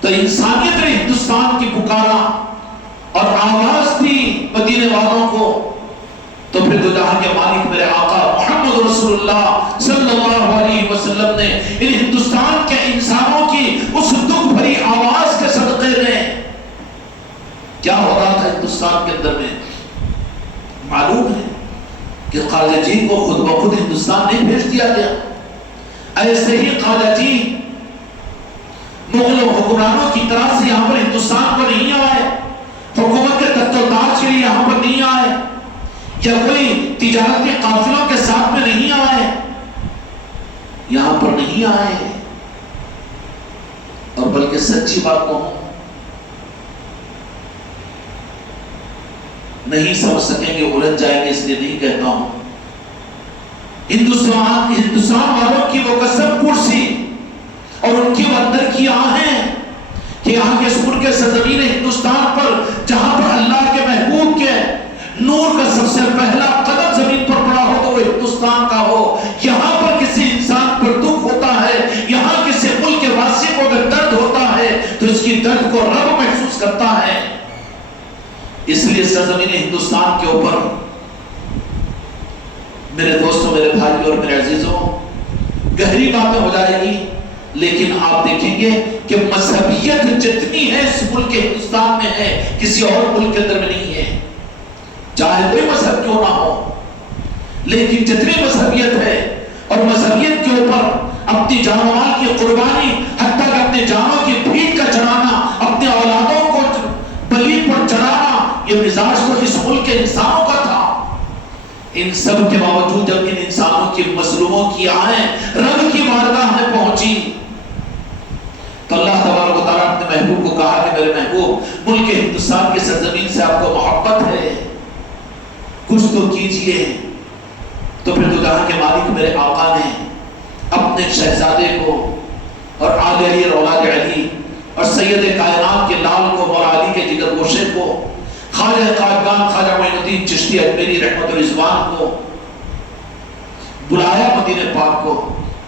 تو انسانیت نے ہندوستان کی پکارا اور آواز دی مدینے والوں کو، تو پھر دو جہاں کے مالک میرے آقا محمد رسول اللہ صلی اللہ علیہ وسلم نے ان ہندوستان کے انسانوں کی اس دکھ بھری آواز کے صدقے میں کیا ہو رہا تھا ہندوستان کے اندر میں معلوم ہے کہ خواجہ جی کو خود بخود ہندوستان نہیں بھیج دیا گیا، ایسے ہی خواجہ جی مغل حکمرانوں کی طرف سے یہاں پر ہندوستان کو نہیں آئے، حکومت کے تخت و تاج کے لیے یہاں پر نہیں آئے، یا کوئی تجارتی قافلوں کے ساتھ میں نہیں آئے، یہاں پر نہیں آئے، اور بلکہ سچی بات کہوں نہیں سمجھ سکیں گے، الجھ جائیں گے، اس لیے نہیں کہتا ہوں۔ ہندوستان والوں کی وہ کسب پرسی اور ان کی اندر کی آہیں کہ یہاں کے اس ملک کے سرزمین ہندوستان پر جہاں پر اللہ کے محبوب کے نور کا سب سے پہلا قدم زمین پر پڑا ہو تو وہ ہندوستان کا ہو۔ یہاں پر کسی انسان پر دکھ ہوتا ہے، یہاں کسی ملک کے واسی کو اگر درد ہوتا ہے تو اس کی درد کو رب محسوس کرتا ہے۔ اس لیے سرزمین ہندوستان کے اوپر میرے دوستوں، میرے بھائیوں اور میرے عزیزوں، گہری باتیں ہو جائے گی، لیکن آپ دیکھیں گے کہ مذہبیت جتنی ہے اس ملک کے ہندوستان میں ہے، کسی اور ملک کے اندر میں نہیں ہے، چاہے کوئی مذہب کیوں نہ ہو، لیکن جتنی مذہبیت ہے اور مذہبیت کے اوپر اپنی جان و مال کی قربانی، حتیٰ کہ اپنے جانوں کی بھیٹ کا چڑھانا، اپنے اولادوں کو بلی پر چڑھانا، یہ مزاج تو اس ملک کے انسانوں کا تھا۔ ان سب کے باوجود جب ان انسانوں کی مظلوموں کی آہیں رب کی بارگاہ میں پہنچی تو اللہ تبارک و تعالیٰ اپنے محبوب کو کہا کہ میرے محبوب، ملک ہندوستان کی سرزمین سے آپ کو محبت ہے، کچھ تو کیجئے۔ تو پھر تو کہا کہ مالک میرے آقا نے اپنے شہزادے کو اور آل علی اور اولاد علی اور سید کائنات کے لال کو، مولا علی کے جگر گوشے کو، خواجہ قادگان خواجہ معین الدین چشتی اجمیری رحمت الرضوان کو بلایا مدینہ پاک کو،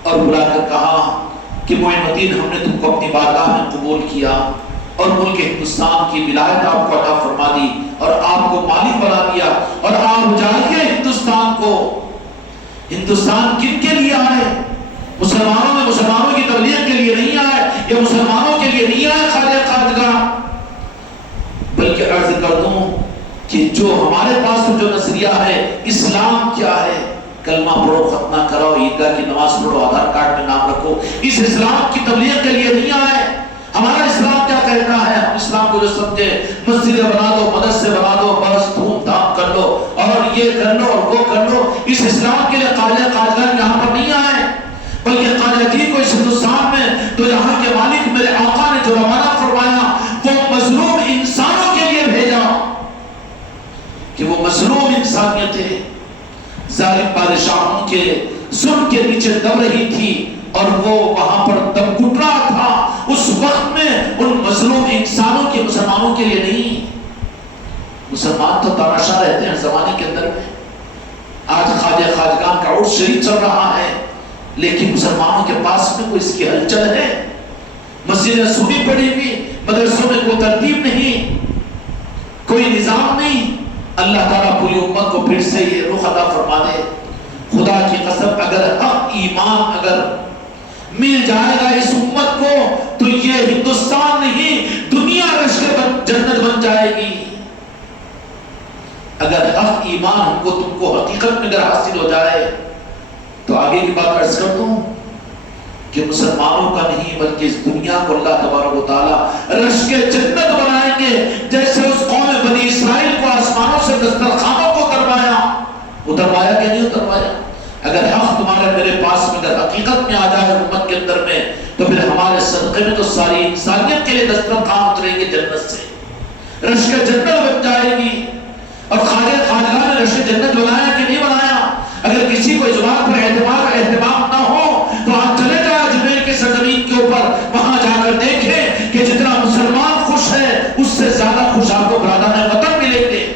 اور بلا کر کہا کہ معین الدین، ہم نے تم کو اپنی بارگاہ میں قبول کیا اور ملک ہندوستان کی ولایت آپ کو عطا فرما دی اور آپ کو مالک بنا دیا، اور آپ جائیے ہندوستان کو۔ ہندوستان کن کے لیے آئے؟ مسلمانوں میں مسلمانوں کی تبلیغ کے لیے نہیں آئے، یا مسلمانوں کے لیے نہیں آئے خواجہ قادگان، بلکہ عرض کر دوں کہ جو ہمارے پاس جو نظریہ ہے، اسلام کیا ہے، کلمہ پڑھو، ختمہ کراؤ، عیدگاہ کی نماز پڑھو، آدھار کارڈ میں نام رکھو، اس اسلام کی تبلیغ کے لیے نہیں آئے۔ ہمارا اسلام کیا کہتا ہے؟ ہم اسلام کو جو سمجھے مسجدیں بنا دو، مدرسے بنا دو، بس دھوم دھام کر لو اور یہ کر لو اور وہ کر لو، اس اسلام کے لیے خواجہ قادگان یہاں پر نہیں آئے، بلکہ خواجہ جی کو اس ہندوستان میں تو یہاں کے مالک میرے آقا نے جو روانہ فرمایا وہ مظلوم انسانوں کے لیے بھیجا، کہ وہ مظلوم انسانیتیں ظالم بادشاہوں کے ظلم کے نیچے دب رہی تھی اور وہ وہاں پر دم گھٹ رہا تھا، اس وقت میں ان مظلوم انسانوں کے، مسلمانوں کے لیے نہیں۔ مسلمان تو تماشا رہتے ہیں زمانے کے اندر میں، آج خواجہ قادگان کا عرس شریف چل رہا ہے، لیکن مسلمانوں کے پاس میں کوئی اس کی ہلچل ہے؟ مسجدیں سنی پڑی ہوئی، مدرسوں میں کوئی ترتیب نہیں، کوئی نظام نہیں۔ اللہ تعالیٰ پوری امت کو پھر سے یہ رخ عطا فرما دے۔ خدا کی قسم، اگر حق ایمان اگر مل جائے گا اس امت کو تو یہ ہندوستان نہیں، دنیا رشک جنت بن جائے گی۔ اگر حق ایمان ہم کو تم کو حقیقت میں اگر حاصل ہو جائے تو آگے کی بات عرض کر دوں کہ مسلمانوں کا نہیں بلکہ اس دنیا کو اللہ تبارک و تعالیٰ رشک جنت بنائیں گے، جیسے اس قوم بنی اسرائیل کو آسمانوں سے دسترخوانوں کو اتروایا کہ نہیں اتروایا؟ اگر حق تمہارے میرے پاس میں اگر حقیقت میں آ جائے امت کے اندر میں تو پھر ہمارے صدقے میں تو ساری انسانیت کے لیے دسترخوان اتریں گے جنت سے، رشک جنت بن جائے گی۔ اور خواجہ قادگان نے رشک جنت بنایا کہ نہیں بنایا؟ اگر کسی کو اس بات پر اہتمام نہ ہو تو آپ چلے جائیں اجمیر کی سرزمین کے اوپر، وہاں جا کر دیکھیں کہ جتنا مسلمان خوش ہے اس سے زیادہ خوش آپ کو برادران وطن ملیں گے۔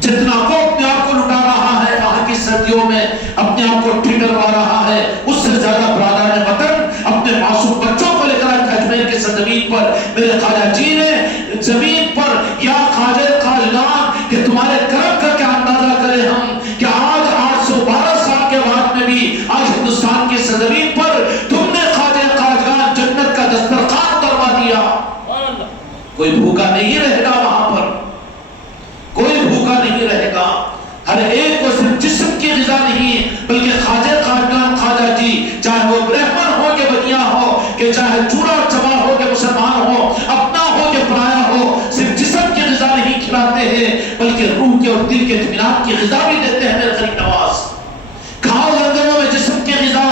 جتنا وہ اپنے آپ کو لٹا رہا ہے وہاں کی سردیوں میں، اپنے آپ کو ٹھنڈروا رہا ہے، اس سے زیادہ برادران وطن اپنے معصوم بچوں کو لے کر اجمیر کی سرزمین پر میرے خواجہ جی نے زمین پر، یا خواجہ قادگان کہ تمہارے کرم کا کیا اندازہ کرے ہم کہ آج 812 سال کے بعد میں بھی آج ہندوستان کی سرزمین پر تم نے خواجہ قادگان جنت کا دسترخوان اتروا دیا۔ کوئی بھوکا نہیں رہے گا وہاں پر، کوئی بھوکا نہیں رہے گا، ہر ایک کو صرف جسم کی غذا نہیں بلکہ خواجہ قادگان خواجہ جی، چاہے وہ برہمن ہو کہ بنیا ہو، کہ چاہے چورا چبا ہو کہ مسلمان ہو، اپنا ہو کہ پرایا ہو، صرف جسم کی غذا نہیں کھلاتے ہیں بلکہ روح کے اور لوگ دل کے اطمینان کی غذا بھی دیتے ہیں میرے غریب نواز، کھاؤ لندنوں میں جسم کی غذا،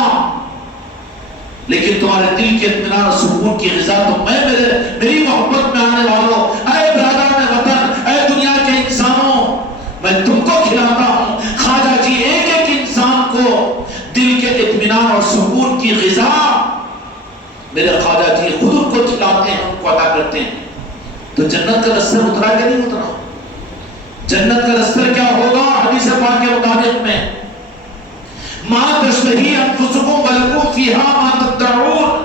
لیکن تمہارے دل کے اطمینان اور سکون کی غذا تو میں میری محبت میں آنے والوں، اے برادران وطن، اے دنیا کے انسانوں، میں تم کو کھلاتا ہوں۔ خواجہ جی ایک ایک انسان کو دل کے اطمینان اور سکون کی غذا میرے خواجہ جی خود ان کو کھلاتے ہیں، ان کو عطا کرتے ہیں۔ تو جنت کا دستر اترا کہ نہیں اترا؟ جنت کا دستر کیا ہوگا؟ حدیث پاک کے مطابق میں ما تشتہی انفسکم ولکم فیہا ما تدعون،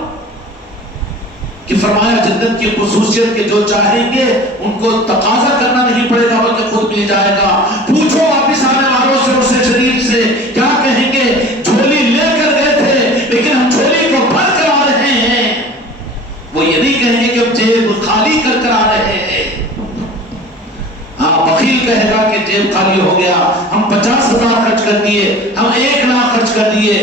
کہ فرمایا جنت کی خصوصیت کے جو چاہیں گے ان کو تقاضا کرنا نہیں پڑے گا بلکہ خود مل جائے گا۔ پوچھو واپس آنے والوں سے، اسے شریف سے، کیا کہیں گے؟ جھولی لے کر گئے تھے لیکن ہم جھولی کو بھر کر آ رہے ہیں۔ وہ یہ نہیں کہیں گے کہ ہم جیب خالی کر کر آ رہے ہیں۔ ہاں، بخیل کہے گا کہ جیب خالی ہو گیا، ہم 50,000 خرچ کر دیے، ہم 1,00,000 خرچ کر دیے،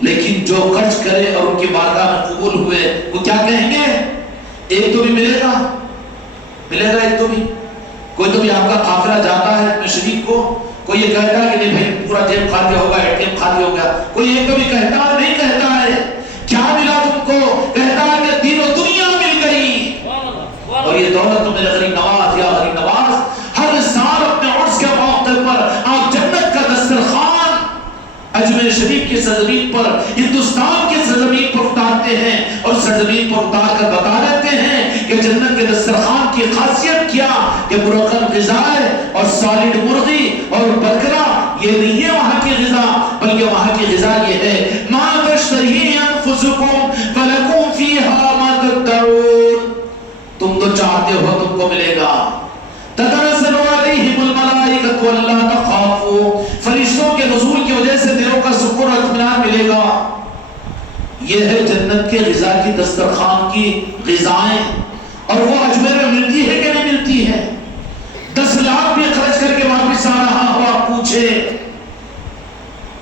لیکن جو خرچ کرے اور ان کی بارگاہ میں قبول ہوئے وہ کیا کہیں گے؟ ایک تو بھی ملے گا ایک تو بھی۔ کوئی تو بھی آپ کا قافلہ جاتا ہے میں شریف کو، کوئی یہ کہتا ہے کہ نہیں بھائی پورا جیب خالی ہوگا، ATM خالی ہو گیا، کوئی ایک تو بھی کہتا ہے نہیں کہتا ہے کیا ملا تم کو؟ کہتا ہے کہ دین و دنیا مل گئی۔ اور یہ دولت تو میرے غریب نواز یا غریب نواز ہر سال اپنے عرس کے موقع پر آپ جنت کا دسترخوان اجمیر شریف کی سرزمین پر، ہندوستان کی سرزمین پر اتارتے ہیں، اور سرزمین پر اتار کر بتا دیتے ہیں کہ جنت کے دسترخوان کی خاصیت کیا کہ مرغن غذا ہے، اور سالڈ مرغی اور بکرا یہ نہیں ہے وہاں کی غذا، بلکہ وہاں کی غذا یہ ہے ما تشتہی انفسکم ولکم فیہا ما تدعون، تم تو چاہتے ہو تم کو ملے گا۔ تتنزل علیہم الملائکۃ الا تخافوا، فرشتوں کے نزول کی وجہ سے دلوں کا سکون اور اطمینان ملے گا۔ یہ ہے جنت کے غذا کی دسترخوان کی غذائیں، اور وہ اجمیر میں ملتی ہے کہ نہیں ملتی ہے؟ 10 لاکھ بھی خرچ کر کے واپس آ رہا ہو، آپ پوچھے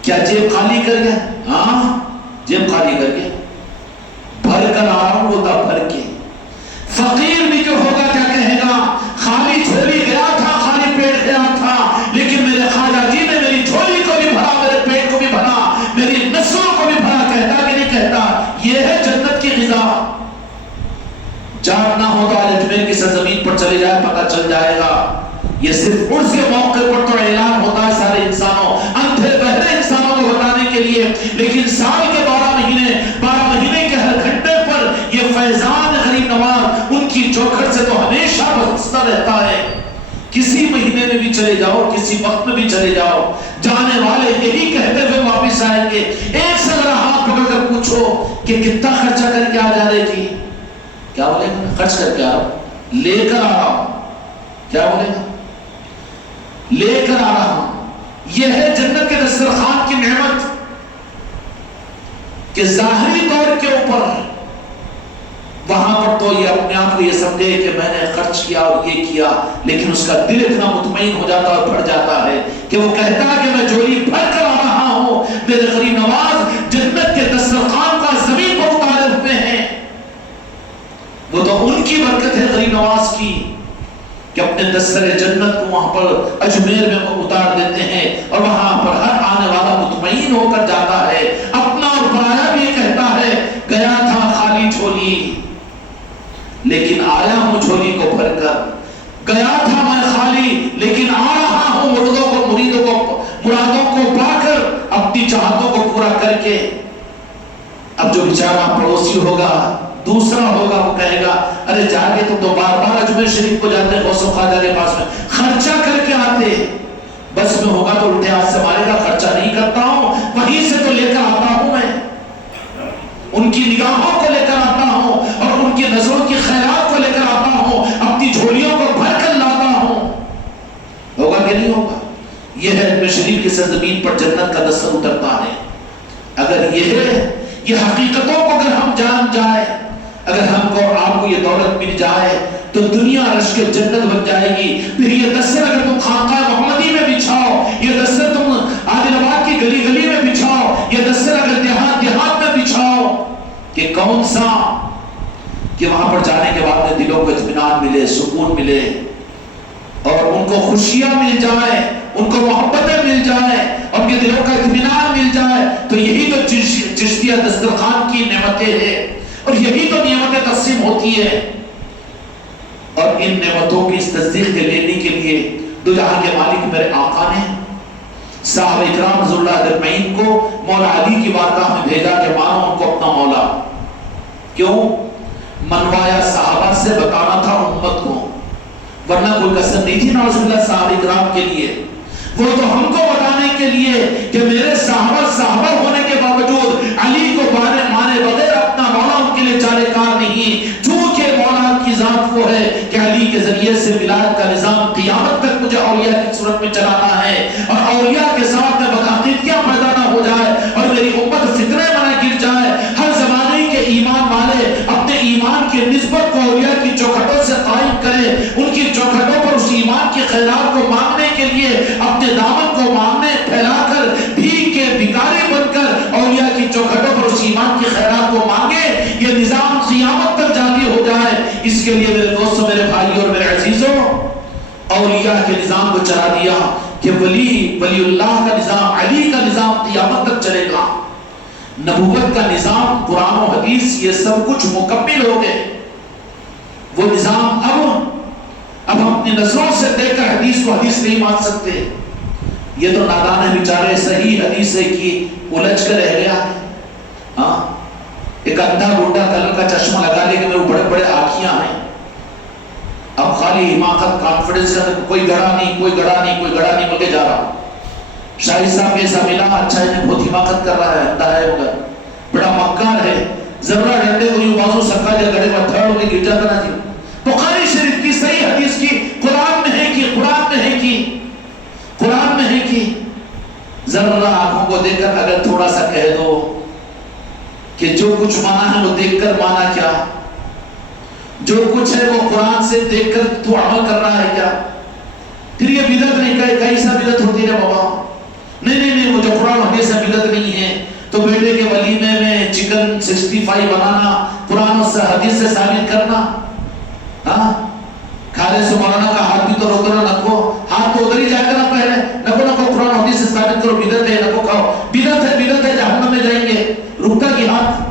کیا جیب خالی کر گیا؟ ہاں جیب خالی کر گیا، بھر کر آ رہا ہوں، وہ تھا بھر کے۔ فقیر بھی جو ہوگا کیا کہے گا؟ خالی جھولی گیا تھا، خالی پیٹ گیا تھا، لیکن میرے خواجہ جی نے میری جھولی کو بھی بھرا، میرے پیٹ کو بھی بھرا، میری نسلوں کو بھی بھرا، کہتا کہ نہیں کہتا؟ یہ ہے جنت کی غذا۔ جاننا ہو تو آج اجمیر کی سرزمین پر چلے جائے، پتہ چل جائے گا۔ یہ صرف عرس کے موقع پر تو اعلان ہوتا ہے سارے انسانوں، اندھے بہرے انسانوں کو بتانے کے لیے، لیکن سال کے 12 مہینے کے ہر گھنٹے پر یہ فیضان غریب نواز ان کی چوکھٹ سے تو ہمیشہ برستا رہتا ہے۔ کسی مہینے میں بھی چلے جاؤ، کسی وقت میں بھی چلے جاؤ، جانے والے یہی کہتے ہوئے واپس آئیں گے۔ ایک سے ذرا ہاتھ پکڑ کر پوچھو کہ کتنا خرچہ کر کے آ جا رہے جی؟ کیا بولے گا؟ خرچ کر کے آ رہا ہوں، لے کر آ رہا ہوں۔ کیا بولے گا؟ لے کر آ رہا ہوں۔ یہ ہے جنت کے دسترخوان کی نعمت کہ ظاہری طور کے اوپر وہاں پر تو یہ اپنے آپ کو یہ سمجھے کہ میں نے خرچ کیا اور یہ کیا، لیکن اس کا دل اتنا مطمئن ہو جاتا اور بڑھ جاتا ہے کہ وہ کہتا ہے کہ میں جھولی بھر کر آ رہا ہوں۔ میرے غریب نواز جنت کے دسترخوان کا زمین پر اتارے ہوئے ہیں، وہ تو ان کی برکت ہے غریب نواز کی کہ اپنے دستر جنت کو وہاں پر اجمیر میں اتار دیتے ہیں، اور وہاں پر ہر آنے والا مطمئن ہو کر جاتا ہے۔ اپنا اور پرایا بھی کہتا ہے گیا تھا خالی جھولی لیکن آیا ہوں جھولی کو بھر کر، گیا تھا میں خالی لیکن آ رہا ہوں مرادوں کو پا کر، اپنی چاہتوں کو پورا کر کے۔ اب جو بیچارہ پڑوسی ہوگا، دوسرا ہوگا، وہ کہے گا ارے جا کے تم تو بار بار اجمیر شریف کو جاتے غوث و خواجہ کے پاس میں، خرچہ کر کے آتے، بس میں ہوگا تو الٹے ہاتھ سے مارے گا، خرچہ نہیں کرتا ہوں، وہیں سے تو لے کر آتا ہوں، میں ان کی نگاہوں کو لے کر آتا ہوں اور ان کی نظروں کی خیرات کو لے کر آتا ہوں، اپنی جھولیوں کو بھر کر لاتا ہوں۔ ہوگا کہ نہیں ہوگا؟ یہ ہے اجمیر شریف کی سرزمین پر جنت کا دستر اترتا ہے۔ اگر یہ ہے، یہ حقیقتوں کو اگر ہم جان جائے، اگر ہم کو اور آپ کو یہ دولت مل جائے تو دنیا رش کے جنت بن جائے گی۔ پھر یہ دستر اگر تم خانقاہ محمدی میں بچھاؤ، یہ دستر تم عادل آباد کی گلی گلی میں بچھاؤ، یہ دستر اگر دیہات دیہات میں بچھاؤ، کہ کون سا کہ وہاں پر جانے کے بعد میں دلوں کو اطمینان ملے، سکون ملے، اور ان کو خوشیاں مل جائیں، ان کو محبتیں مل جائیں، ان کے دلوں کا اطمینان مل جائے، تو یہی تو چشتیہ دسترخوان کی نعمتیں ہیں، اور یہی تو نعمتیں تقسیم ہوتی ہے۔ اور ان نعمتوں کی اس تصدیق کے لینے کے لیے دو جہاں کے مالک میرے آقا نے صحابہ اکرام رضی اللہ اجمعین کو مولا علی کی بارگاہ میں بھیجا کہ مانو ان کو اپنا مولا۔ کیوں؟ منوایا صحابہ سے، بتانا تھا امت کو، ورنہ کوئی قسم نہیں تھی نعوذ باللہ صحابہ اکرام کے لیے، وہ تو ہم کو بتانے کے لیے کہ میرے صحابہ ہونے کے باوجود علی کو مانے بغیر اپنا مولا ان کے لیے چارے کار نہیں، چونکہ مولا کی ذات وہ ہے کہ علی کے ذریعے سے ولایت کا نظام قیامت تک مجھے اولیاء کی صورت میں چلانا ہے، اور اولیاء کے ساتھ میں بدعقیدگیاں پیدا نہ ہو جائے اور میری امت فتنے میں نہ گر جائے۔ ہر زمانے کے ایمان والے اپنے ایمان کی نسبت کو اولیاء کی چوکھٹوں سے قائم کرے، ان کی چوکھٹوں پر اس ایمان کی خیرات کو مانگنے کے لیے اپنے دامن کو مانگنے پھیلا کر بھیک کے بھکاری بن کر اولیاء کی چوکھٹوں پر اس ایمان کی خیرات کو مانگے، یہ نظام قیامت تک جاری ہو جائے۔ اس کے لیے میرے دوستوں، میرے بھائیوں اور میرے عزیزوں، اولیاء کے نظام کو چلا دیا کہ ولی اللہ کا نظام، علی کا نظام قیامت تک چلے گا۔ نبوت کا نظام، قرآن و حدیث، یہ سب کچھ مکمل ہو گئے۔ وہ نظام اب ہم اپنی نظروں سے دیکھ کر حدیث کو حدیث نہیں مان سکتے۔ یہ تو نادان ہے بیچارے، صحیح حدیث ہے کہ الجھ کر رہ گیا ہے۔ ہاں، ایک اندھا گھوٹا کلر کا چشمہ لگا لے کہ میرے بڑے بڑے آنکھیاں ہیں، اب خالی حماقت کانفیڈنس کا کوئی گڑا نہیں بول کے جا رہا۔ شاہد صاحب ایسا ملا، اچھا انہیں بہت حماقت کر رہا ہے، اندھا ہے مگر بڑا مکار ہے، ذرہ ڈنڈے کو یوں بازو سکا جا گڑے میں تھڑ ہو کے گر جاتا نا جی۔ بخاری شریف کی صحیح حدیث کی قرآن میں ہے کہ ذرہ آنکھوں کو دیکھ کر اگر تھوڑا سا کہہ دو کہ جو کچھ مانا ہے وہ دیکھ کر مانا کیا، جو کچھ ہے وہ قرآن سے دیکھ کر تو عمل کر رہا ہے کیا، پھر یہ بدعت نہیں، کیسا بدعت ہوتی ہے بابا؟ نہیں، وہ جو قرآن حدیث سے بدعت نہیں ہے، تو بیٹے کے ولیمے میں چکن 65 بنانا قرآن و حدیث سے ثابت کرنا، ہاں، کھانے سے مولانا کا ہاتھ بھی تو روکو نہ، نکو ہاتھ تو ادھر ہی جائے گا نا پہلے، نکو قرآن حدیث سے ثابت کرو، بدعت ہے، نکو کھاؤ، بدعت ہے جہنم میں جائیں گے، رکتا کی ہاتھ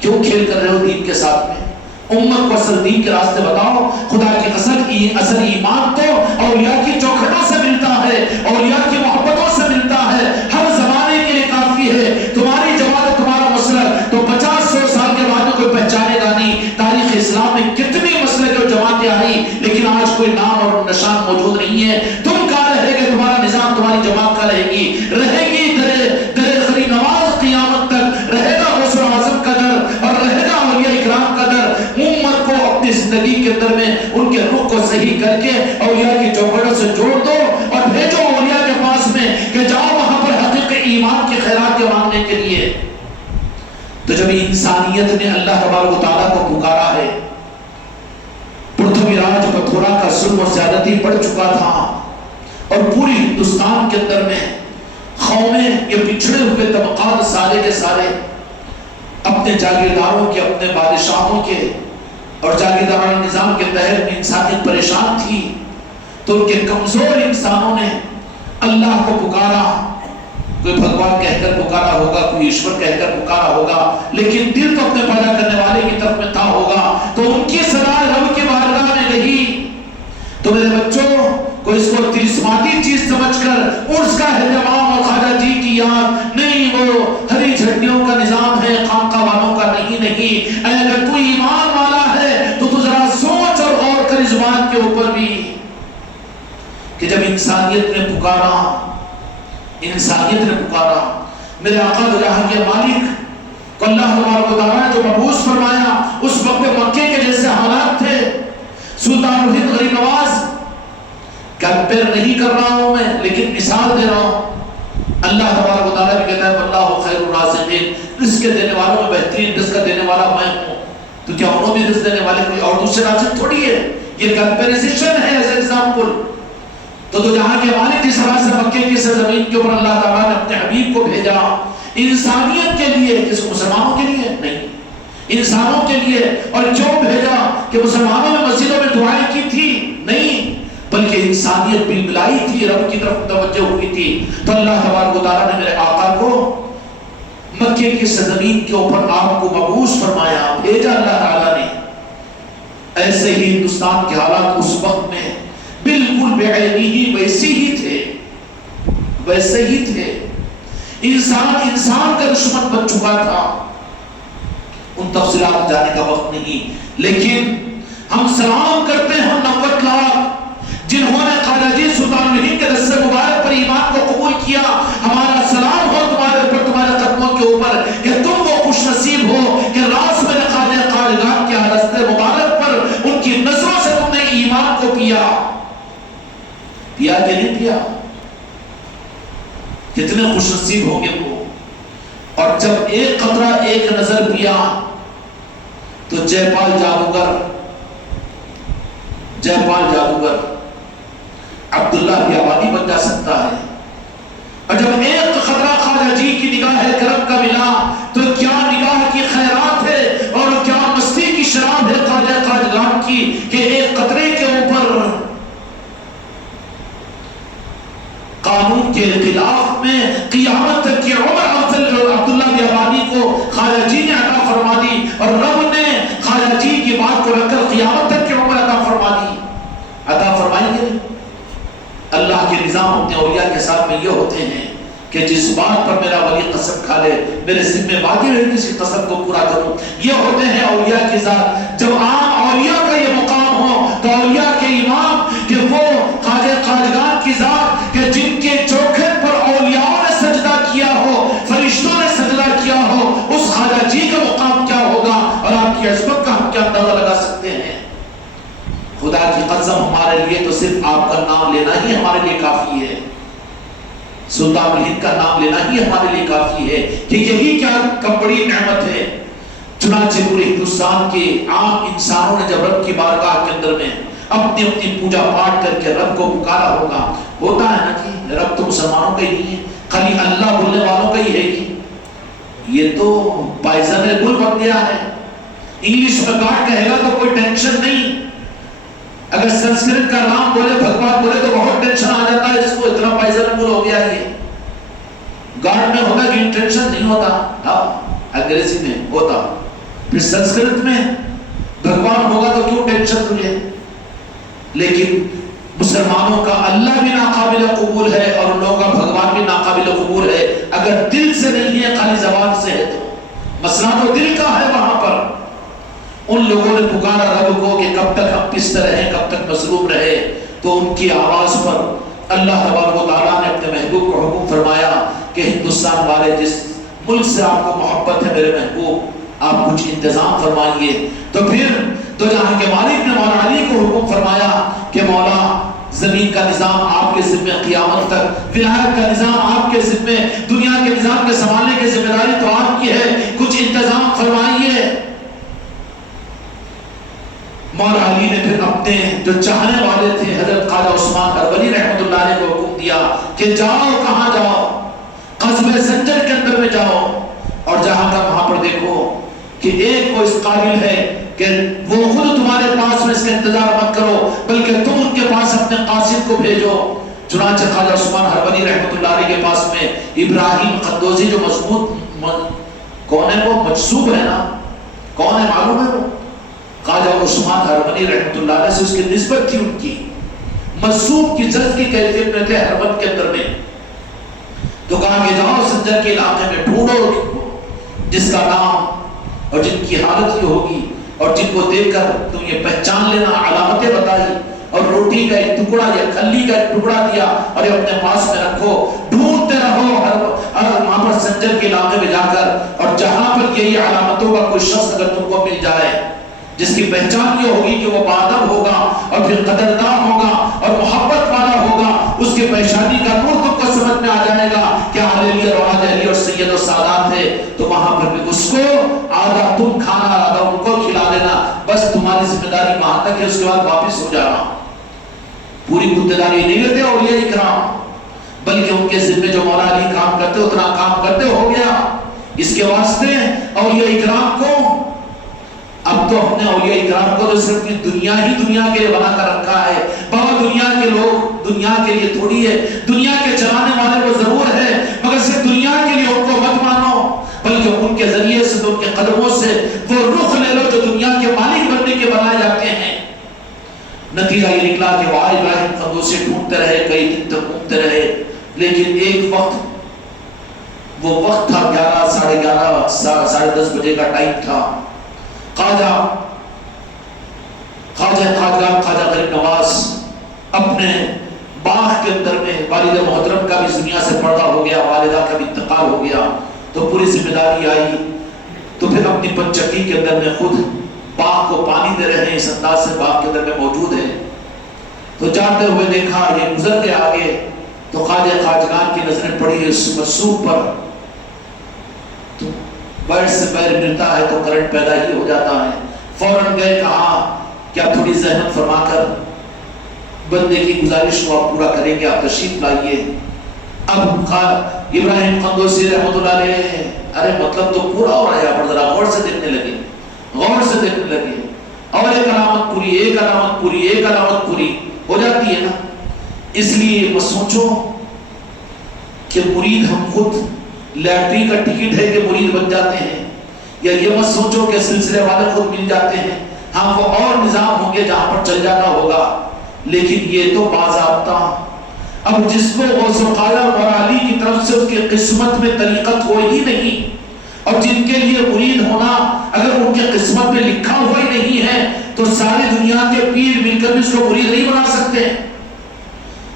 کیوں کھیل کر رہے ہو دین کے ساتھ میں؟ امت کو اصل دین کے راستے بتاؤ۔ خدا کی قسم، اصل ایمان تو اولیاء کی چوکھٹوں سے ملتا ہے، اولیاء کی محبتوں سے ملتا ہے، ہر زمانے کے لیے کافی ہے۔ تمہاری جماعت، تمہارا مسلک تو 50-100 سال کے بعد کوئی پہچانے گا نہیں۔ تاریخ اسلام میں کتنی مسلک اور جماعتیں آئی، لیکن آج کوئی نام اور نشان موجود نہیں ہے۔ تم کہاں رہے گے؟ تمہارا نظام، تمہاری جماعت کا رہے گی در خری نواز قیامت تک رہے گا، غوث اعظم کا در اور رہے گا اولیاء اکرام کا در۔ امت کو اپنی زندگی کے اندر میں ان کے رخ کو صحیح کر کے اولیاء کی چوکھٹوں سے جوڑ دو اور بھیجو اولیاء کے پاس میں کہ جاؤ وہاں پر حقیقی ایمان کی خیرات کے مانگنے کے لیے۔ تو جب انسانیت نے اللہ تبارک و تعالیٰ کو پکارا ہے، پرتھوی راج پتھورا کا ظلم و زیادتی بڑھ چکا تھا اور پوری ہندوستان کے اندر میں قومیں، یہ پچھڑے ہوئے طبقات سارے کے سارے اپنے جاگیرداروں کے، اپنے بادشاہوں کے اور جاگیرداران نظام کے تحت میں انسانیت پریشان تھی، تو ان کے کمزور انسانوں نے اللہ کو پکارا۔ کوئی بھگوان کہہ کر پکارا ہوگا، کوئی ایشور کہہ کر پکارا ہوگا، لیکن دل تو اپنے پیدا کرنے والے کی طرف میں تھا ہوگا، تو ان کی صدا رب کی بارگاہ میں گئی۔ تو میرے بچوں کو اس کو تلسماتی چیز سمجھ کر عرس کا اہتمام اور خواجہ جی کی یاد نہیں، وہ ہری جھنڈیوں کا نظام ہے، خانقاہ والوں کا نہیں۔ اگر تو ایمان والا ہے تو ذرا سوچ اور غور کر اس بات کے اوپر بھی کہ جب انسانیت نے پکارا، میرے آقا دو جہاں کے مالک کو اللہ تبارک و تعالیٰ نے جو مبعوث فرمایا، اس وقت مکے کے جیسے حالات تھے، سلطان الہند غریب نواز، کمپیر نہیں کر رہا ہوں میں، لیکن مثال دے رہا ہوں۔ اللہ تبارک و تعالیٰ بھی کہتا ہے اللہ خیر الرازقین، رزق دینے والوں میں بہترین رزق دینے والا میں ہوں، تو کیا انہوں بھی رزق دینے والے کوئی اور دوسرے رازق تھوڑی ہے؟ یہ کمپیریزیشن ہے ایز ایگزامپل۔ تو دو جہاں کے مالک جس طرح سے مکے کی سرزمین کے اوپر اللہ تعالیٰ نے اپنے حبیب کو بھیجا انسانیت کے لیے، کس مسلمانوں کے لیے نہیں، انسانوں کے لیے۔ اور کیوں بھیجا؟ کہ مسلمانوں نے مسجدوں میں دعائیں کی تھی؟ نہیں، بلکہ انسانیت بلبلائی تھی، رب کی طرف متوجہ ہوئی تھی، تو اللہ تبارک و تعالیٰ نے میرے آقا کو مکے کی سرزمین کے اوپر آپ کو مبعوث فرمایا، بھیجا اللہ تعالیٰ نے۔ ایسے ہی ہندوستان کے حالات اس وقت میں بالکل بے عینی ہی ویسے ہی تھے، انسان کا دشمن بن چکا تھا۔ ان تفصیلات جانے کا وقت نہیں، لیکن ہم سلام کرتے ہیں 90 لاکھ جنہوں نے خواجہ جی سلطان الہند کے دست مبارک پر ایمان کو قبول کیا۔ ہمارا سلام ہو تمہارے اوپر، تمہارے قدموں کے اوپر، کہ تم وہ خوش نصیب ہو کہ راز میں خواجہ خواجگان کے دست مبارک پر ان کی نظروں سے تم نے ایمان کو پیا کہ نہیں پیا؟ کتنے خوش نصیب ہوں گے وہ۔ اور جب ایک قطرہ ایک نظر پیا تو جے پال جادوگر عبداللہ بیابانی بن جا سکتا ہے۔ اور جب ایک خطرہ خواجہ جی کی نگاہ کرم کا ملا تو کیا نگاہ کی خیرات ہے اور کیا مستی کی شراب ہے خواجہ خواجگان کی، کہ ایک قطرے کے اوپر قانون کے خلاف میں قیامت تک کی عمر عبداللہ بیابانی کو خواجہ جی نے عطا فرما دی، اور رب نے خواجہ جی کی بات کو رکھ کر قیامت تک کی عمر عطا فرمائیں گے۔ اللہ کے نظام اپنے اولیاء کے ساتھ میں یہ ہوتے ہیں کہ جس بات پر میرا ولی قسم کھا لے میرے ذمہ واجب ہے کسی قسم کو پورا کروں۔ یہ ہوتے ہیں اولیاء کی ذات۔ جب عام اولیاء کا یہ مقام ہو تو اولیاء کے امام کہ وہ خواجہ خواجگان کی ذات کہ جن کے چوکھٹ پر اولیاء نے سجدہ کیا ہو، فرشتوں نے سجدہ کیا ہو، اس خواجہ جی کا مقام کیا ہوگا اور آپ کی عظمت کا ہم کیا اندازہ لگا سکتے ہیں۔ خدا کی قسم ہمارے لیے تو صرف آپ کا نام لینا ہی ہمارے لیے کافی ہے، سلطان الہند کا نام لینا ہی ہمارے لیے کافی ہے کہ یہی کیا بڑی نعمت ہے۔ چنانچہ پورے ہندوستان کے عام انسانوں نے جب رب کی بارگاہ کے اندر میں اپنی پوجا پاٹ کر کے رب کو پکارا ہوگا، ہوتا ہے نا کہ رب تو مسلمانوں کا ہی نہیں ہے، خالی اللہ بولنے والوں کا ہی ہے کہ یہ تو پائزن گل بن گیا ہے۔ انگلش میں گاڈ کہے گا تو کوئی ٹینشن نہیں، اگر سنسکرت کا رام بولے بھگوان بولے تو بہت ٹینشن آ جاتا ہے، اس کو اتنا پائزن گل ہو گیا یہ۔ گاڈ میں ہوتا کہ ٹینشن نہیں ہوتا، انگریزی میں ہوتا، پھر سنسکرت میں بھگوان ہوگا تو کیوں ٹینشن تجھے؟ لیکن مسلمانوں کا اللہ بھی ناقابل قبول ہے اور ان لوگوں کا بھگوان بھی ناقابل قبول ہے، اگر دل سے نہیں ہے خالی زبان سے ہے تو۔ مسئلہ تو دل کا ہے وہاں پر۔ ان لوگوں نے پکارا رب کو کہ کب تک ہم پست رہیں، کب تک مظلوم رہے، تو ان کی آواز پر اللہ تبارک و تعالیٰ نے اپنے محبوب کو حکم فرمایا کہ ہندوستان والے جس ملک سے آپ کو محبت ہے میرے محبوب، آپ کچھ انتظام فرمائیے۔ تو پھر تو جہاں کے مالک نے مولا علی کو حکم فرمایا کہ مولا زمین کا نظام آپ کے ذمہ، قیامت تک ولایت کا نظام آپ کے ذمہ، دنیا کے نظام کے سنبھالنے کی ذمہ داری تو آپ کی ہے، کچھ انتظام فرمائیے۔ مولا علی نے پھر اپنے جو چاہنے والے تھے حضرت خواجہ عثمان ہروری رحمۃ اللہ علیہ کو حکم دیا کہ جاؤ، کہاں جاؤ؟ قصبہ سنجر کے اندر میں جاؤ، اور جہاں کا وہاں پر دیکھو کہ ایک وہ اس قابل ہے کہ وہ خود تمہارے پاس میں اس کا انتظار مت کرو بلکہ تم ان کے پاس اپنے قاصد کو بھیجو۔ چنانچہ خواجہ عثمان ہروری رحمۃ اللہ علیہ کے پاس میں ابراہیم قندوزی جو مضبوط کون ہے، وہ مجذوب ہے نا، کون ہے معلوم ہے؟ وہ خواجہ عثمان ہروری رحمۃ اللہ علیہ سے اس کی نسبت تھی، ان کی مجذوب کی جذب کی کیفیت میں تھے حرمت کے اندر میں۔ تو کہا کہ جاؤ سنجر کے علاقے میں ڈھونڈو جس کا نام اور جن کی حالت یہ ہوگی اور جن کو دیکھ کر تم یہ پہچان لینا، علامتیں بتائی اور روٹی کا ایک ٹکڑا یا کھلی کا ایک ٹکڑا دیا اور یہ اپنے پاس میں رکھو، ڈھونڈتے رہو ہر وہاں پر سنجر کے علاقے میں جا کر، اور جہاں پر یہی علامتوں کا کوئی شخص اگر تم کو مل جائے جس کی پہچان یہ ہوگی کہ وہ بادب ہوگا اور پھر قدردان ہوگا اور محبت والا ہوگا، اس کے پریشانی کا نور تم کو سمجھ میں آ جائے گا کہ علی رواد علی اور سید و سادات ہے، تو وہاں پر بھی اس کو آدھا تم کھانا آدھا ان کو کھلا دینا، بس تمہاری ذمہ داری وہاں تک ہے، اس کے بعد واپس ہو جانا۔ پوری خودداری نہیں لیتے اولیاء اکرام، بلکہ ان کے ذمہ جو مولا علی کام کرتے اتنا کام کرتے ہو گیا۔ اس کے واسطے اولیاء اکرام کو اب تو اپنے اولیاء اکرام کو تو صرف دنیا ہی دنیا کے لیے بنا کر رکھا ہے. بابا دنیا کے لوگ دنیا کے لیے تھوڑی ہے، دنیا کے چلانے والے وہ ضرور ہے، مگر صرف دنیا کے لیے ان کو مت مانو، بلکہ ان کے ذریعے سے تو ان کے قدموں سے وہ رخ لے لو جو دنیا کے مالک بننے کے بنائے جاتے ہیں. نتیجہ یہ نکلا کہ وہ ابراہیم قندوسی ڈھونڈتے رہے، کئی دن تک گھومتے رہے، لیکن ایک وقت وہ وقت تھا 11 ساڑھے 11 ساڑھے 10 بجے کا ٹائم تھا. خواجہ غریب نواز اپنے باغ کے اندر میں، والد محترم کا بھی اس دنیا سے پردہ ہو گیا، والدہ کا بھی انتقال ہو گیا، تو پوری ذمہ داری آئی. تو پھر اپنی پنچکی کے اندر میں خود باغ کو پانی دے رہے ہیں، اس انداز سے باغ کے اندر میں موجود ہے. تو جاتے ہوئے دیکھا یہ گزر کے آگے، تو خواجہ خواجگان کی نظریں پڑی اس مرسوم پر. تو وائر سے وائر ملتا ہے تو کرنٹ پیدا ہی ہو جاتا ہے. فوراً گئے، کہا کہ آپ تھوڑی زحمت فرما کر بندے کی گزارش کو آپ پورا کریں گے، آپ تشریف لائیے. اب ابراہیم قندوسی رحمۃ اللہ علیہ، ارے مطلب تو پورا ہو رہا ہے، آپ ذرا غور سے دیکھنے لگے، غور سے دیکھنے لگے، اور ایک علامت پوری، ایک علامت پوری، ایک علامت پوری ہو جاتی ہے نا. اس لیے میں سوچو کہ مرید ہم خود لیٹری کا ٹکٹ ہے کہ مرید بن جاتے ہیں، یا یہ مت سوچو کہ سلسلے والے خود مل جاتے ہیں. ہاں وہ اور نظام ہوں گے جہاں پر چل جانا ہوگا، لیکن یہ تو باضابطہ. اب جس کو غوث القادر اور علی کی طرف سے اس کی قسمت میں طریقت ہو ہی نہیں، اور جن کے لیے مرید ہونا اگر ان کے قسمت میں لکھا ہوا ہی نہیں ہے، تو ساری دنیا کے پیر مل کر بھی اس کو مرید نہیں بنا سکتے.